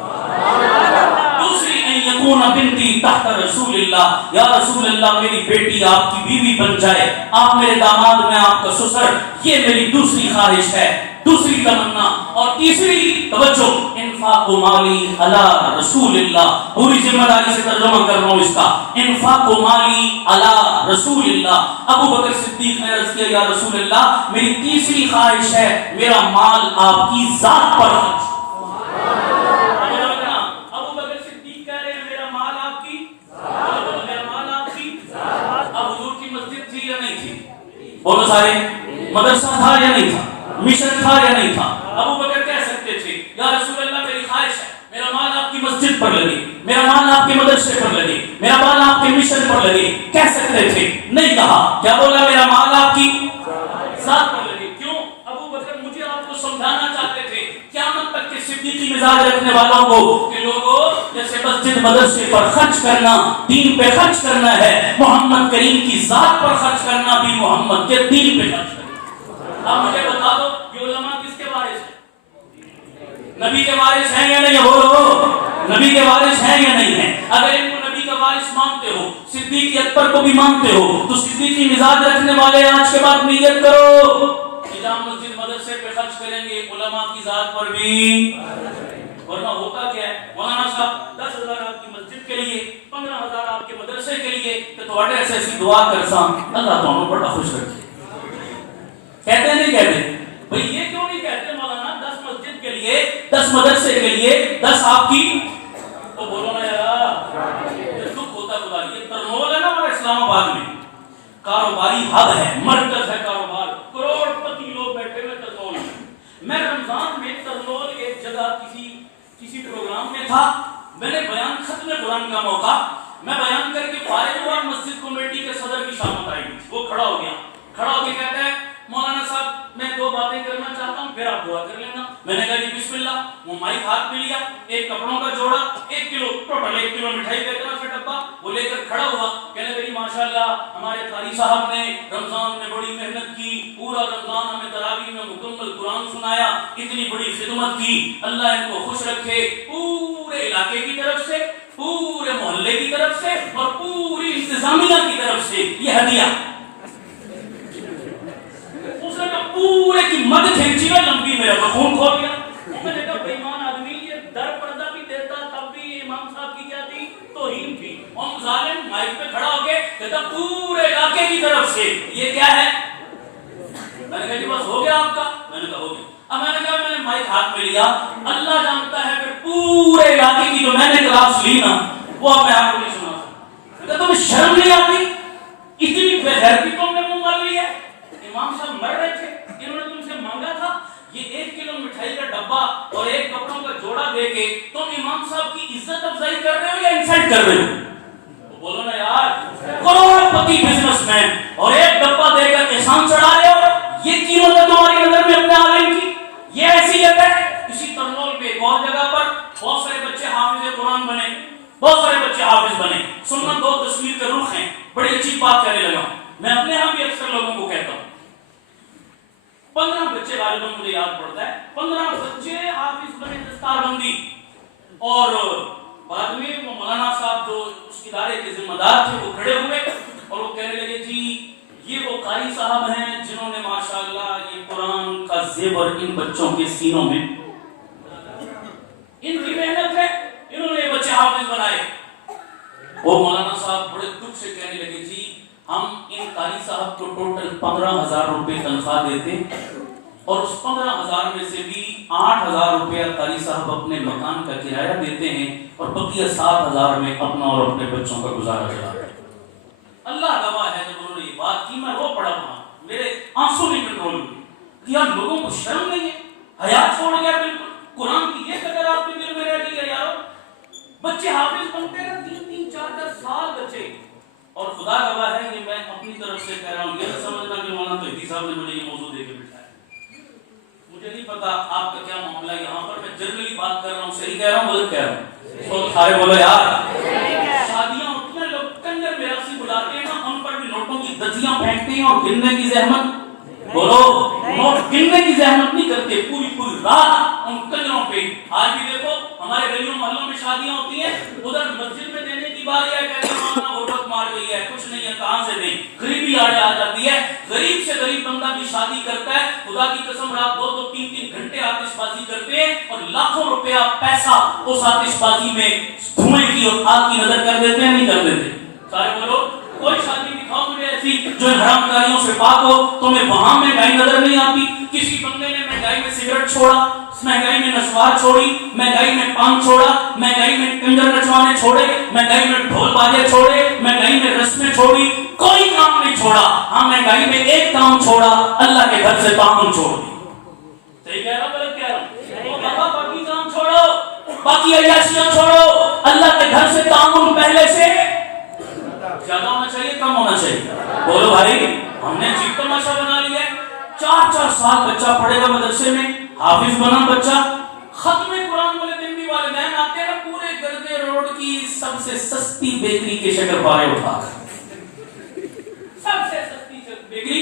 دوسری یکون بنتی تحت رسول اللہ, یا رسول اللہ میری بیٹی آپ کی بیوی بن جائے, آپ میرے داماد, میں آپ کا سسر, یہ میری دوسری خواہش ہے, دوسری تمنا. اور تیسری توجہ, انفاق مالی علی رسول اللہ, پوری ذمہ داری سے ترجمہ کر رہا ہوں اس کا, انفاق مالی علی رسول اللہ. ابو بکر صدیق نے عرض کیا یا رسول اللہ میری تیسری خواہش ہے, میرا مال آپ کی ذات پر خرچ. بولو سارے, مدرسہ تھا یا نہیں تھا, مشن تھا یا نہیں تھا. ابو بکر کہہ سکتے تھے یا رسول اللہ میری خواہش ہے, میرا مال آپ کی مسجد پر لگے, میرا مال آپ کے مدرسے پر لگے, میرا مال آپ کے مشن پر لگے. کہہ سکتے تھے, نہیں کہا. کیا بولا؟ میرا مال آپ کی ذات پر لگے. کیوں؟ ابو بکر مجھے آپ کو سمجھانا چاہتے تھے قیامت تک کے صدیقی مزاج رکھنے والوں کو کہ لوگوں جیسے مسجد مدرسے پر خرچ کرنا, دین پہ خرچ کرنا ہے, محمد کریم کی ذات پر خرچ کرنا بھی محمد کے دین پہ خرچ کریں. اب مجھے بتا دو یہ علماء کس کے وارث ہیں؟ نبی کے وارث ہیں یا نہیں؟ بولو نبی کے وارث ہیں یا نہیں ہیں؟ اگر ان کو نبی کا وارث مانتے ہو، صدیق اکبر کو بھی مانتے ہو، تو صدیقی مزاج رکھنے والے آج کے بعد نیت کرو کہ جہاں مسجد مدرسے پہ خرچ کریں گے علماء کی ذات پر بھی. ورنہ ہوتا کیا ہے مولانا صاحب 10,000 آپ کی مسجد کے لیے، 15,000 آپ کے مدرسے کے لیے، تو تھوڑے ایسی دعا کرساں اللہ تعالیٰ بڑا خوش رکھے. کہتے نہیں کہتے بھئی یہ کیوں نہیں کہتے مولانا 10 مسجد کے لیے، 10 مدرسے کے لیے، 10 آپ کی؟ تو بولو نا یار یہ دکھ ہوتا خدا. یہ ترنول ہے نا ہمارا اسلام آباد میں، کاروباری ہب ہے، مرکز ہے کاروبار، کروڑ پتی لوگ بیٹھے ہوئے ترنول میں. میں رمضان میں ترنول ایک جگہ کسی پروگرام میں تھا. میں نے بیان ختم قرآن کا موقع میں بیان کر کے فارغ ہوا. مسجد کمیٹی کے صدر کی شامت آئی ہوئی، وہ کھڑا ہو گیا. کھڑا ہو کے کہتا ہے مولانا صاحب میں 2 باتیں کرنا چاہتا ہوں، پھر آپ دعا کر لینا. میں نے کہا جی بسم اللہ. وہ مائک ہاتھ میں لیا، ایک کپڑوں کا جوڑا، 1 کلو ٹوٹل 1 کلو مٹھائی کا اتنا سا ڈبہ وہ لے کر کھڑا ہوا. کہنے لگی ماشاءاللہ ہمارے قاری صاحب نے رمضان میں بڑی محنت کی، پورا رمضان ہمیں تراویح میں مکمل قرآن سنایا، اتنی بڑی خدمت کی، اللہ ان کو خوش رکھے. پورے علاقے کی طرف سے، پورے محلے کی طرف سے اور پوری انتظامیہ کی طرف سے یہ ہدیہ. اس نے کہا پورے کی مد کھینچی میں لمبی میرا خون کھول گیا. میں نے کہا بے ایمان آدمی یہ در پردہ بھی دیتا تب بھی امام صاحب کی کیا تھی؟ توہین تھی. اور ظالم مائک پہ کھڑا ہو کے کہتا پورے علاقے کی طرف سے یہ کیا ہے؟ میں نے کہا جی بس ہو گیا آپ کا؟ میں نے کہا ہو گیا. اب میں نے کہا میں نے مائک ہاتھ میں لیا، اللہ جانتا ہے پھر پورے علاقے کی جو میں نے کلاس لی نا وہ اب میں آپ کو نہیں سنا سکتا. تمہیں شرم نہیں آتی؟ اتنی بے غیرتی تم نے منہ مار لی ہے. امام صاحب مر رہے تھے، انہوں نے تم سے مانگا تھا یہ 1 کلو مٹھائی کا ڈبہ اور 1 کپڑوں کا جوڑا دے کے تم امام صاحب کی عزت افزائی کر رہے ہو یا انسلٹ کر رہے ہو؟ بولو نا یار، کروڑ پتی بزنس مین اور 1 ڈبہ دے کر احسان چڑھا رہے ہو. یہ قیمت ہے تمہاری نظر میں اپنے عالم کی؟ یہ حیثیت ہے. اسی ترنول پہ ایک اور جگہ پر بہت سارے بچے حافظ قرآن بنے، بہت سارے بچے حافظ بنے. سننا 2 تصویر کے رخ ہیں. بڑی اچھی بات کہنے لگا ہوں. میں اپنے ہاں بھی اکثر لوگوں کو کہتا ہوں 15 بچے غالباً مجھے یاد پڑتا ہے، 15 بچے حافظ بنے دستار بندی. اور بعد میں وہ مولانا صاحب جو اس ادارے کے ذمہ دار تھے وہ کھڑے ہوئے اور وہ کہنے لگے جی یہ وہ قاری صاحب ہیں جنہوں نے ماشاءاللہ یہ قرآن کا زیور ان بچوں کے سینوں میں، ان کی محنت ہے، انہوں نے یہ بچے حافظ بنائے. وہ مولانا صاحب بڑے دکھ سے کہنے لگے جی ہم ان قاری صاحب کو ٹوٹل 15,000 روپے تنخواہ دیتے اور اس 15,000 میں سے بھی 8,000 روپیہ قاری صاحب اپنے مکان کا کرایہ دیتے ہیں اور بقیہ 7,000 میں اپنا اور اپنے بچوں کا گزارا چلاتے ہیں. اللہ گواہ ہے جب انہوں نے یہ بات کی میں رو پڑا وہاں، میرے آنسو نہیں کنٹرول ہوئے. یار لوگوں کو شرم نہیں ہے، حیا چھوڑ گیا بالکل. قرآن کی یہ قدر آپ کے دل میں رہ گئی ہے یارو. بچے حافظ بنتے ہیں 3-3 4-4 سال بچے. اور خدا گواہ ہے یہ میں اپنی طرف سے کہہ رہا ہوں، یہ سمجھنا کہ مولانا توحیدی صاحب نے مجھے یہ موضوع دے کے بٹھایا. مجھے نہیں پتا آپ کا کیا معاملہ ہے یہاں پر، میں جنرلی بات کر رہا ہوں. صحیح کہہ رہا ہوں غلط کہہ رہا ہوں؟ تو سارے بولو یار. شادیاں ہوتی ہیں لوگ کنجر میراثی بلاتے ہیں نا، ان پر بھی نوٹوں کی دھجیاں پھینکتے ہیں اور گننے کی زحمت، بولو نوٹ گننے کی زحمت نہیں کرتے، پوری رات ان کنجروں پہ. آج بھی دیکھو ہمارے گلیوں محلوں میں شادیاں ہوتی ہیں، ادھر مسجد میں دینے کی باری ہے، کہتے ہیں مولانا غربت مار گئی ہے، کچھ نہیں ہے، کہاں سے دیں؟ غریبی آ جاتی ہے. غریب سے غریب بندہ بھی شادی کرتا ہے، خدا کی قسم رات 2-2 3-3 گھنٹے آتش بازی کرتے ہیں اور لاکھوں روپیہ پیسہ اس آتش بازی میں دھوئیں کی اور آگ کی نظر کر دیتے ہیں، نہیں کر دیتے؟ سارے بولو کوئی شادی دکھاؤ مجھے ایسی جو حرام کاریوں سے پاک ہو. تمہیں وہاں مہنگائی نظر نہیں آتی؟ کسی بندے نے مہنگائی میں سگریٹ چھوڑا، مہنگائی میں نسوار چھوڑی، مہنگائی میں پان چھوڑا، مہنگائی میں کنجر نچوانے چھوڑے، مہنگائی میں ڈھول باجے چھوڑے، مہنگائی میں رسمیں چھوڑی، کوئی کام نہیں چھوڑا. ہاں مہنگائی میں ایک کام چھوڑا، اللہ کے گھر سے تعاون چھوڑ دی. صحیح کہہ رہا ہوں غلط کہہ رہا ہوں؟ باقی کام چھوڑو، باقی عیاشیاں چھوڑو، اللہ کے گھر سے تعاون پہلے سے زیادہ ہونا چاہیے کم ہونا چاہیے؟ بولو بھائی ہم نے جیب تماشا بنا لیا ہے. 4-4 سال بچہ پڑھے گا مدرسے میں، حافظ بنا بچہ، ختم قرآن والے دن بھی والدین آتے ہیں پورے گردے روڈ کی سب سے سستی بیکری کے شکر پارے اٹھا کر، سب سے سستی بیکری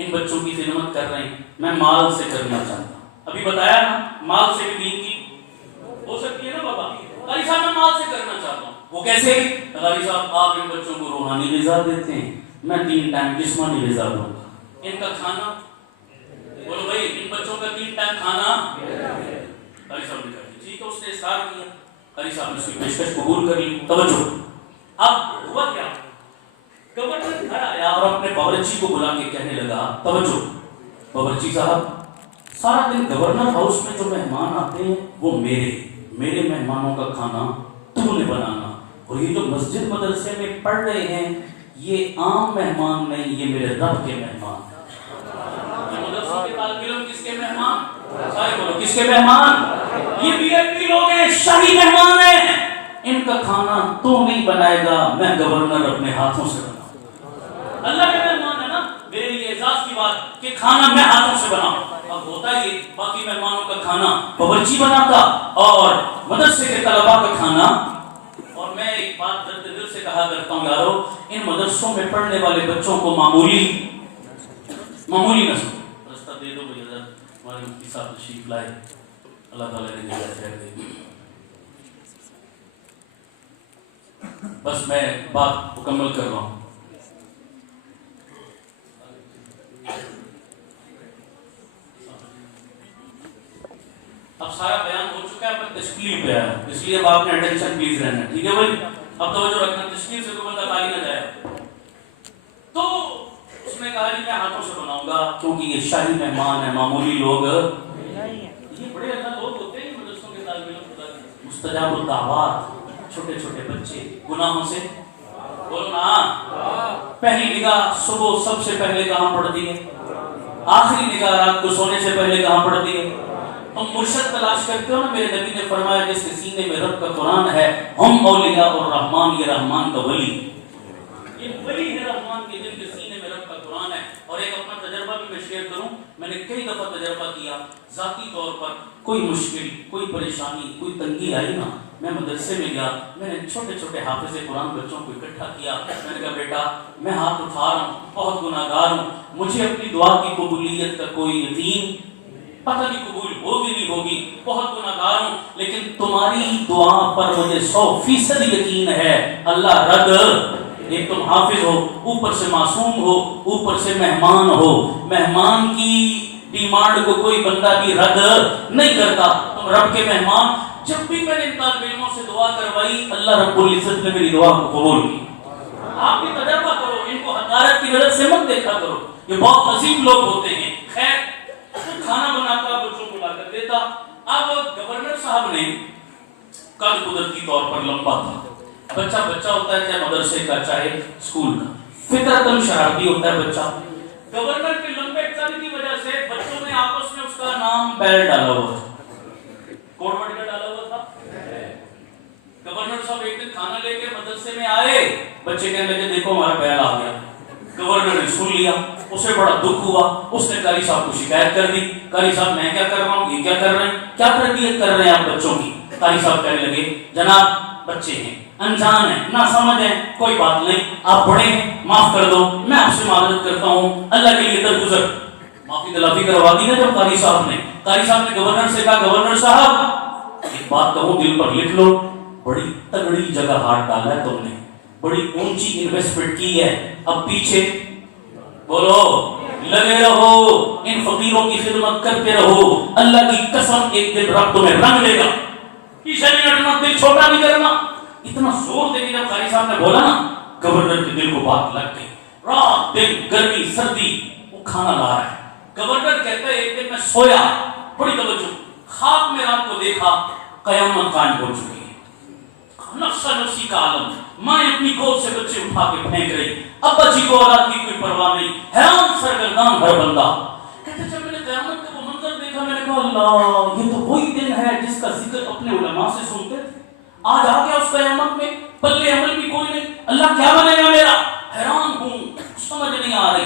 ان بچوں کی خدمت کر رہے ہیں، میں مال سے کرنا چاہتا ہوں. ابھی بتایا نا مال سے بھی دین کی ہو سکتی ہے نا بابا. قاری صاحب میں مال سے کرنا چاہتا ہوں. وہ کیسے؟ قاری صاحب آپ ان بچوں کو روحانی غذا دیتے ہیں، میں 3 ٹائم جسمانی غذا دوں گا. ان کا کھانا بولو بھائی، ان بچوں کا 3 ٹائم کھانا. قاری صاحب نے کہا ٹھیک ہے، اس نے اصرار کیا. قاری صاحب نے اس کی پیشکش قبول کر لی. توجہ، اب ہوا کیا؟ گورنر گھر آیا اور اپنے باورچی کو بلا کے کہنے لگا، توجہ باورچی صاحب، سارا دن گورنر ہاؤس میں جو مہمان آتے ہیں وہ میرے مہمانوں کا کھانا تو نے بنانا، اور یہ جو مسجد مدرسے میں پڑھ رہے ہیں یہ عام مہمان نہیں، یہ میرے رب کے مہمان. یہ مدرسے کے طالب علم کس کے مہمان؟ سارے بولو کس کے مہمان؟ یہ وی آئی پی لوگ ہیں، شاہی مہمان ہیں. ان کا کھانا تو نہیں بنائے گا، میں گورنر اپنے ہاتھوں سے بناؤں. اللہ کے مہمان ہے نا، میرے لیے اعزاز کی بات کہ کھانا میں ہاتھوں سے بناؤں. اب ہوتا یہ باقی مہمانوں کا کھانا باورچی بناتا اور مدرسے کے طلباء کا کھانا. اور میں ایک بات درد دل سے کہا کرتا ہوں یارو، ان مدرسوں میں پڑھنے والے بچوں کو معمولی نہ سمجھو. رستہ دے دو بھائی، ہمارے مفتی صاحب تشریف لائے، اللہ تعالیٰ نے دیا خیر دے. بس میں بات مکمل کر رہا ہوں. اب سارا بیان ہو چکا ہے، اب تشکیل پہ آیا، اس لیے اب آپ نے اٹینشن پلیز رہنا، ٹھیک ہے بھائی؟ اب توجہ رکھنا، تشکیل سے کوئی بندہ خالی نہ جائے. تو اس نے کہا جی میں ہاتھوں سے بناؤں گا کیونکہ یہ شاہی مہمان ہے، معمولی لوگ یہ بڑے اللہ لوگ ہوتے ہیں مدرسوں کے طالب علم، خدا کے مستجاب الدعوات، چھوٹے چھوٹے بچے گناہوں سے. بولو نا، پہلی نگاہ صبح سب سے پہلے کہاں پڑتی ہے؟ آخری نگاہ رات کو سونے سے پہلے کہاں پڑتی ہے؟ تم مرشد تلاش کرتے ہو نا، میرے نبی نے فرمایا جس کے سینے میں رب کا قرآن ہے، ہم اولیاء اور رحمان، یہ رحمان کا ولی، یہ ولی ہے رحمان کے جن کے سینے میں رب کا قرآن ہے. اور ایک اپنا تجربہ بھی میں شیئر کروں، میں نے کئی دفعہ تجربہ کیا ذاتی طور پر. کوئی مشکل، کوئی پریشانی، کوئی تنگی آئی نا، میں مدرسے میں گیا، میں نے چھوٹے چھوٹے حافظ قرآن بچوں کو اکٹھا کیا. میں نے کہا بیٹا میں ہاتھ اٹھا رہا ہوں، بہت گناہگار ہوں، مجھے اپنی دعا کی قبولیت کا کوئی یقین پتہ نہیں قبول ہوگی نہیں ہوگی، بہت گناہگار ہوں، لیکن تمہاری دعا پر مجھے 100% یقین ہے اللہ رد. ایک تم حافظ ہو، اوپر سے معصوم ہو، اوپر سے مہمان ہو، مہمان کی ڈیمانڈ کو کوئی بندہ بھی رد نہیں کرتا، تم رب کے مہمان. جب بھی میں نے ان طالب علموں سے دعا کروائی اللہ رب العزت نے میری دعا کو قبول کی. آپ بھی تجربہ کرو، ان کو حقارت کی نظر سے مت دیکھا کرو، یہ بہت عظیم لوگ ہوتے ہیں. خیر کھانا بناتا بچوں کو لا کر دیتا. اب گورنر صاحب نے قد قدرتی طور پر لمبا تھا، بچہ ہوتا ہے چاہے مدرسے کا چاہے اسکول کا، فطرتاً شرارتی ہوتا ہے بچہ. گورنر کے لمبے قد کی وجہ سے بچوں نے آپس میں اس کا نام بیل ڈالا ہوا تھا. کوڈ ورڈ کا ڈالا ہوا تھا. گورنر صاحب ایک دن کھانا لے کے مدرسے میں آئے، بچے کہنے لگے دیکھو ہمارا بیل آ گیا. گورنر نے سن لیا، اسے بڑا دکھ ہوا، اس نے قاری صاحب کو شکایت کر دی. قاری صاحب میں کیا کر رہا ہوں، یہ کیا کر رہے ہیں، کیا تربیت کر رہے ہیں آپ بچوں کی. قاری صاحب کہنے لگے جناب بچے ہیں، انجان ہیں، نہ سمجھ ہیں، کوئی بات نہیں، آپ بڑے ہیں، معاف کر دو، میں آپ سے معذرت کرتا ہوں، اللہ کے لیے درگزر. معافی تلافی کروا دی نا جب قاری صاحب نے گورنر سے کہا گورنر صاحب ایک بات کہوں دل پر لکھ لو، بڑی تگڑی جگہ ہاتھ ڈالا ہے تم نے، بڑی اونچی انویسٹمنٹ کی ہے، اب پیچھے بولو لگے رہو، ان فقیروں کی خدمت کرتے رہو، اللہ کی قسم ایک دن رب تمہیں رنگ دے گا. پیچھے نہیں ہٹنا، دل چھوٹا نہیں کرنا. اتنا زور دے کے جب قاری صاحب نے بولا نا، گورنر کے دل کو بات لگ گئی. رات دن گرمی سردی وہ کھانا لا رہا ہے. گورنر کہتا ہے ایک دن میں سویا، بڑی توجہ، خواب میں رات کو دیکھا قیامت قائم ہو چکی ہے، نفسا نفسی کا عالم، ماں اپنی گود سے بچے اٹھا کے پھینک رہی، ابا جی کو اولاد کی کوئی پرواہ نہیں، حیران سرگردان ہر بندہ. کہتے جب میں نے قیامت کا وہ منظر دیکھا میں نے کہا اللہ یہ تو وہی دن ہے جس کا ذکر اپنے علماء سے سنتے تھے، آج آ گیا اس قیامت میں، پلے عمل بھی کوئی نہیں، اللہ کیا بنے گا میرا. حیران ہوں، سمجھ نہیں آ رہی.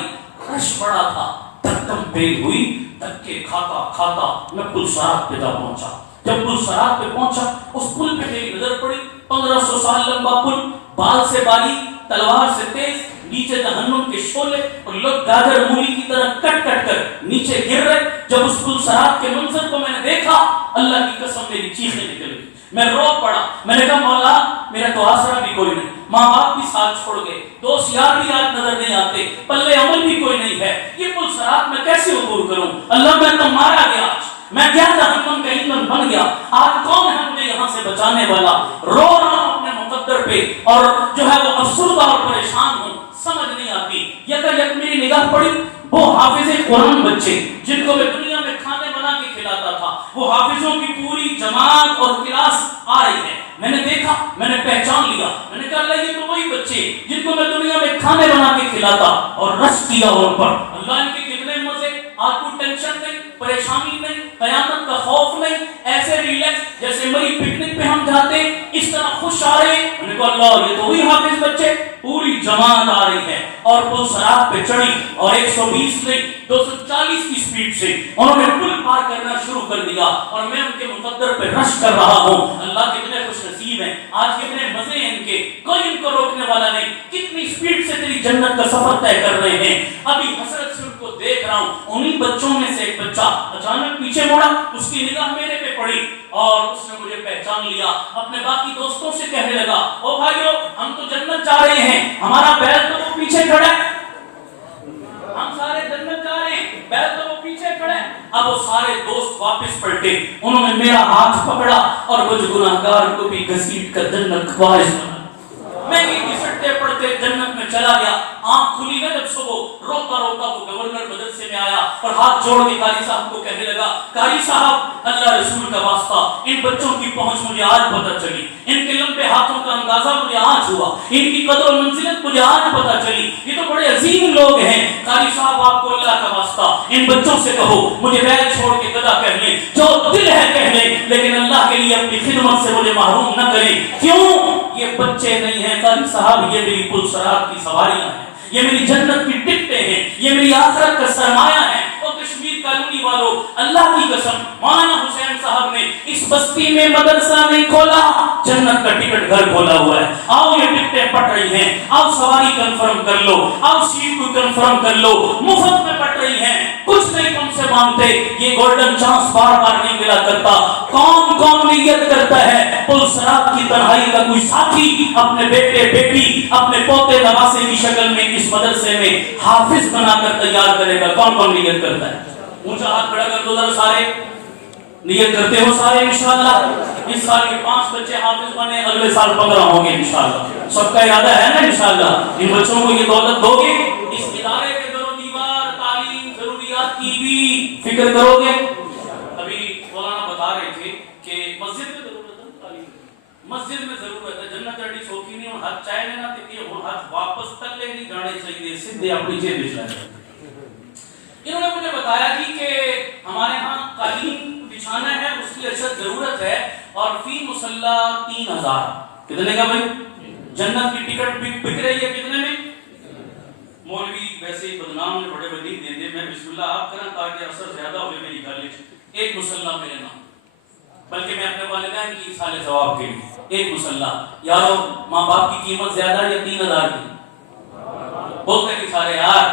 رش بڑا تھا، دھکم پیل ہوئی، دھکے کھاتا کھاتا میں پلسرات پہ جا پہنچا. جب پلسرات پہ پہنچا اس پل پہ میری نظر پڑی، 1500 سال لمبا پل، بال سے باریک، تلوار سے تیز، نیچے جہنم کے شعلے اور لوگ گاجر مولی کی طرح کٹ کٹ کر نیچے گر رہے. جب اس پل صراط کے منظر کو میں نے دیکھا, اللہ کی قسم میری چیخیں نکل گئی, میں رو پڑا. میں نے کہا مولا میرا تو آسرا بھی کوئی نہیں, ماں باپ بھی ساتھ چھوڑ گئے, دوست یار بھی آج نظر نہیں آتے, پلے عمل بھی کوئی نہیں ہے, یہ پل صراط میں کیسے عبور کروں؟ اللہ میں تو مارا گیا, آج میں کیا جہنم کا ایندھن بن گیا, آج کون ہے مجھے یہاں سے بچانے والا؟ رو رہا ہوں اپنے مقدر پہ اور جو ہے وہ افسردہ اور پریشان ہوں, سمجھ نہیں آتی. یک میری نگاہ پڑی, وہ حافظ قرآن بچے جن کو میں دنیا میں کھانے بنا کے کھلاتا تھا, وہ حافظوں کی پوری جماعت اور کلاس آ رہی ہے. میں نے دیکھا, میں نے پہچان لیا, میں نے کہا اللہ یہ تو وہی بچے جن کو میں دنیا میں کھانے بنا کے کھلاتا, اور رش کیا ان پر. اللہ ان کے کتنے مزے, آج کوئی ٹینشن نہیں, پریشانی نہیں, قیامت کا خوف نہیں, ایسے ریلیکس جیسے مری پکنک پہ ہم جاتے, اس طرح خوش آ رہے. میں نے کہا اللہ یہ تو وہی حافظ بچے, پوری جماعت آ رہی ہے اور پل صراط پہ چڑھی, اور 120 نہیں 240 کی سپیڈ سے انہوں نے پل پار کرنا شروع کر دیا, اور میں ان کے مقدر پہ رش کر رہا ہوں. اللہ کتنے خوش نصیب ہیں, آج کتنے مزے ہیں ان کے, کوئی ان کو روکنے والا نہیں. کتنی سپیڈ سے تیری جنت کا سفر طے کر رہے ہیں. ابھی حسرت سے ان کو دیکھ رہا ہوں, انہی بچوں میں سے ایک بچہ اچانک پیچھے مڑا, اس کی نگاہ میرے پہ پڑی اور اس نے مجھے پہچان لیا. اپنے باقی دوستوں سے کہنے لگا, او بھائیو ہم تو جنت جا رہے ہیں, ہمارا بیل تو وہ پیچھے کھڑا ہے, ہم سارے جنت جا رہے ہیں, بیل تو وہ پیچھے کھڑا ہے. اب وہ سارے دوست واپس پلٹے, انہوں نے میرا ہاتھ پکڑا اور مجھ گناہگار کو بھی گھسیٹ کر جنت کا وارث بنا. میں بھی گھسٹتے پڑتے جنت میں چلا گیا. آنکھ کھلی نا جب صبح, روتا روتا وہ گورنر مدرسے میں آیا اور ہاتھ جوڑ کے قاری صاحب کو کہنے لگا, قاری صاحب اللہ رسول کا واسطہ, ان بچوں کی پہنچ مجھے آج پتہ چلی, ان کے لمبے ہاتھوں کا اندازہ مجھے آج ہوا, ان کی قدر و منزلت مجھے آج پتہ چلی, یہ تو بڑے عظیم لوگ ہیں. قاری صاحب آپ کو اللہ کا واسطہ ان بچوں سے کہو مجھے بیل چھوڑ کے گدا کہہ لیں, جو دل ہے کہہ لیں, لیکن اللہ کے لیے اپنی خدمت سے مجھے محروم نہ کریں. کیوں؟ یہ بچے نہیں ہیں قاری صاحب, یہ میری پل صراط کی سواریاں ہیں, یہ میری جنت کی ٹکٹیں ہیں, یہ میری آخرت کا سرمایہ ہے. اور کشمیر کالونی والوں, اللہ کی قسم مولانا حسین صاحب نے اس بستی میں مدرسہ نہیں کھولا, جنت کا ٹکٹ گھر کھولا ہوا ہے. آؤ یہ ٹکٹیں پٹ رہی ہیں, آؤ سواری کنفرم کر لو, آؤ سیٹ کو کنفرم کر لو, مفت میں پٹ رہی ہیں, کچھ نہیں تم سے مانگتے. یہ گولڈن چانس بار بار نہیں ملا کرتا. کون کون نیت کرتا ہے پل صراط کی تنہائی کا کوئی ساتھی اپنے بیٹے بیٹی اپنے پوتے نواسے کی شکل میں اس مدرسے میں حافظ بنا کر تیار کرے گا؟ کون کون نیت کرتا ہے؟ اونچا ہاتھ کھڑا کر دو ذرا سارے. نیت کرتے ہو سارے انشاءاللہ؟ اس سال کے 5 بچے حافظ بنے, اگلے سال 15 ہوں گے انشاءاللہ. سب کا ارادہ ہے نا انشاءاللہ؟ ان بچوں کو یہ دولت دو گے, اس ادارے کے در و دیوار تعلیم ضروریات کی بھی فکر کرو گے. ابھی مولانا بتا رہے تھے کہ مسجد میں ضرورت ہے, تعلیم مسجد میں ضرورت ہے. جنت اڈی سوکھی نہیں, ہاتھ چائے لینا تے ہن ہاتھ واپس تلے نہیں جانے چاہیے, سیدھے اپنی جیب میں چلائے. انہوں نے مجھے بتایا جی کہ ہمارے ہاں قالین بچھانا ہے, اس کی ارشد ضرورت ہے, اور فی مصلی 3000. کتنے کا بھائی؟ جنت کی ٹکٹ بک رہی ہے کتنے میں؟ مولوی ویسے ہی بدنام نے بڑے بدی دے دے, میں بسم اللہ آپ کرنا تاکہ اثر زیادہ ہو میری گل. ایک مصلی میرے نام, بلکہ میں اپنے والدین کی سال ثواب کے لیے ایک مصلی. یارو ماں باپ کی قیمت زیادہ ہے یا 3000 کی؟ بولتے نہیں سارے یار,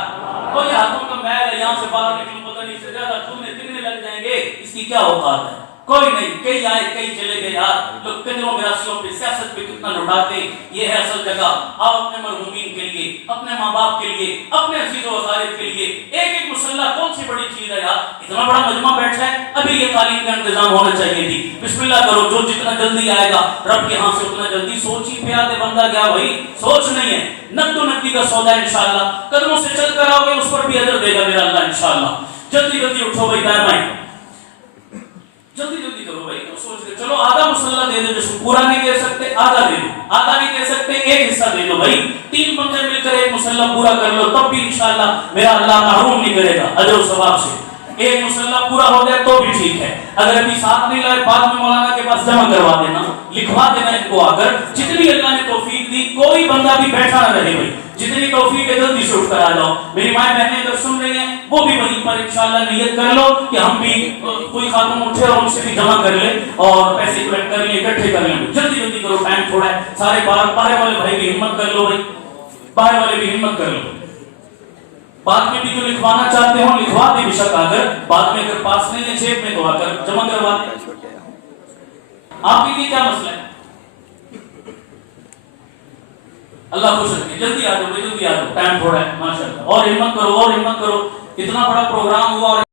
کوئی ہاتھوں کا میل ہے, یہاں سے باہر نکلوں پتہ نہیں سے زیادہ کھلنے دکھنے لگ جائیں گے, اس کی کیا اوقات ہے؟ کوئی نہیں, کئی آئے کئی چلے گئے یار. لوگ کنجروں میراسیوں پہ سیاست پہ کتنا لٹاتے, یہ ہے اصل جگہ. آپ اپنے مرحومین کے لیے, اپنے ماں باپ کے لیے, اپنے عزیز و اقارب کے لیے ایک ایک مصلی کون سی بڑی چیز ہے یار. اتنا بڑا مجمع بیٹھا ہے, ابھی یہ تعلیم کا انتظام ہونا چاہیے تھی. بسم اللہ کرو, جو جتنا جلدی آئے گا رب کے ہاں سے اتنا جلدی. سوچ ہی پہ آتے بندہ گیا بھائی, سوچ نہیں ہے, نقد و نقدی کا سودا ہے انشاءاللہ. قدموں سے چل کر آؤ گے اس پر بھی اجر دے گا میرا اللہ انشاءاللہ. جلدی جلدی اٹھو بھائی, ٹائم آئے, جلدی جلدی کرو بھائی. تو سوچ کے چلو آدھا مصلی دے دو, جس کو پورا نہیں دے سکتے آدھا دے دو, آدھا نہیں دے سکتے ایک حصہ دے دو بھائی. 3 بندے مل کر ایک مصلی پورا کر لو, تب بھی انشاءاللہ میرا اللہ محروم نہیں کرے گا اجر و ثواب سے. ایک مصلی پورا ہو جائے تو بھی ٹھیک ہے, اگر ابھی ساتھ نہیں لائے بعد میں مولانا کے پاس جمع کروا دینا, لکھوا دینا ان کو آ کر. جتنی اللہ نے توفیق دی, کوئی بندہ بھی بیٹھا نہ رہے بھائی, جتنی توفیق ہے جلدی سے اٹھ کر آ جاؤ. میری مائیں بہنیں اگر سن رہی ہیں وہ بھی وہیں پر انشاءاللہ نیت کر لو کہ ہم بھی کوئی خاتون اٹھے اور ان سے بھی جمع کر لیں اور پیسے کلیکٹ کر لیں, اکٹھے کر لیں. جلدی جلدی کرو, ٹائم تھوڑا ہے. سارے پارے والے بھائی بھی ہمت کر لو بھائی. باہر والے بھی ہمت کر لو، بعد میں بھی جو لکھوانا چاہتے ہو لکھوا دے بے شک، اگر بعد میں اگر پاس نہیں ہے جیب میں تو آ کر جمع کروا دیں۔ آپ کے لیے کیا مسئلہ ہے؟ اللہ خوش رکھے، جلدی آ جاؤ، جلدی آ جاؤ، ٹائم تھوڑا ہے ماشاءاللہ، اور ہمت کرو اور ہمت کرو، اتنا بڑا پروگرام ہوا اور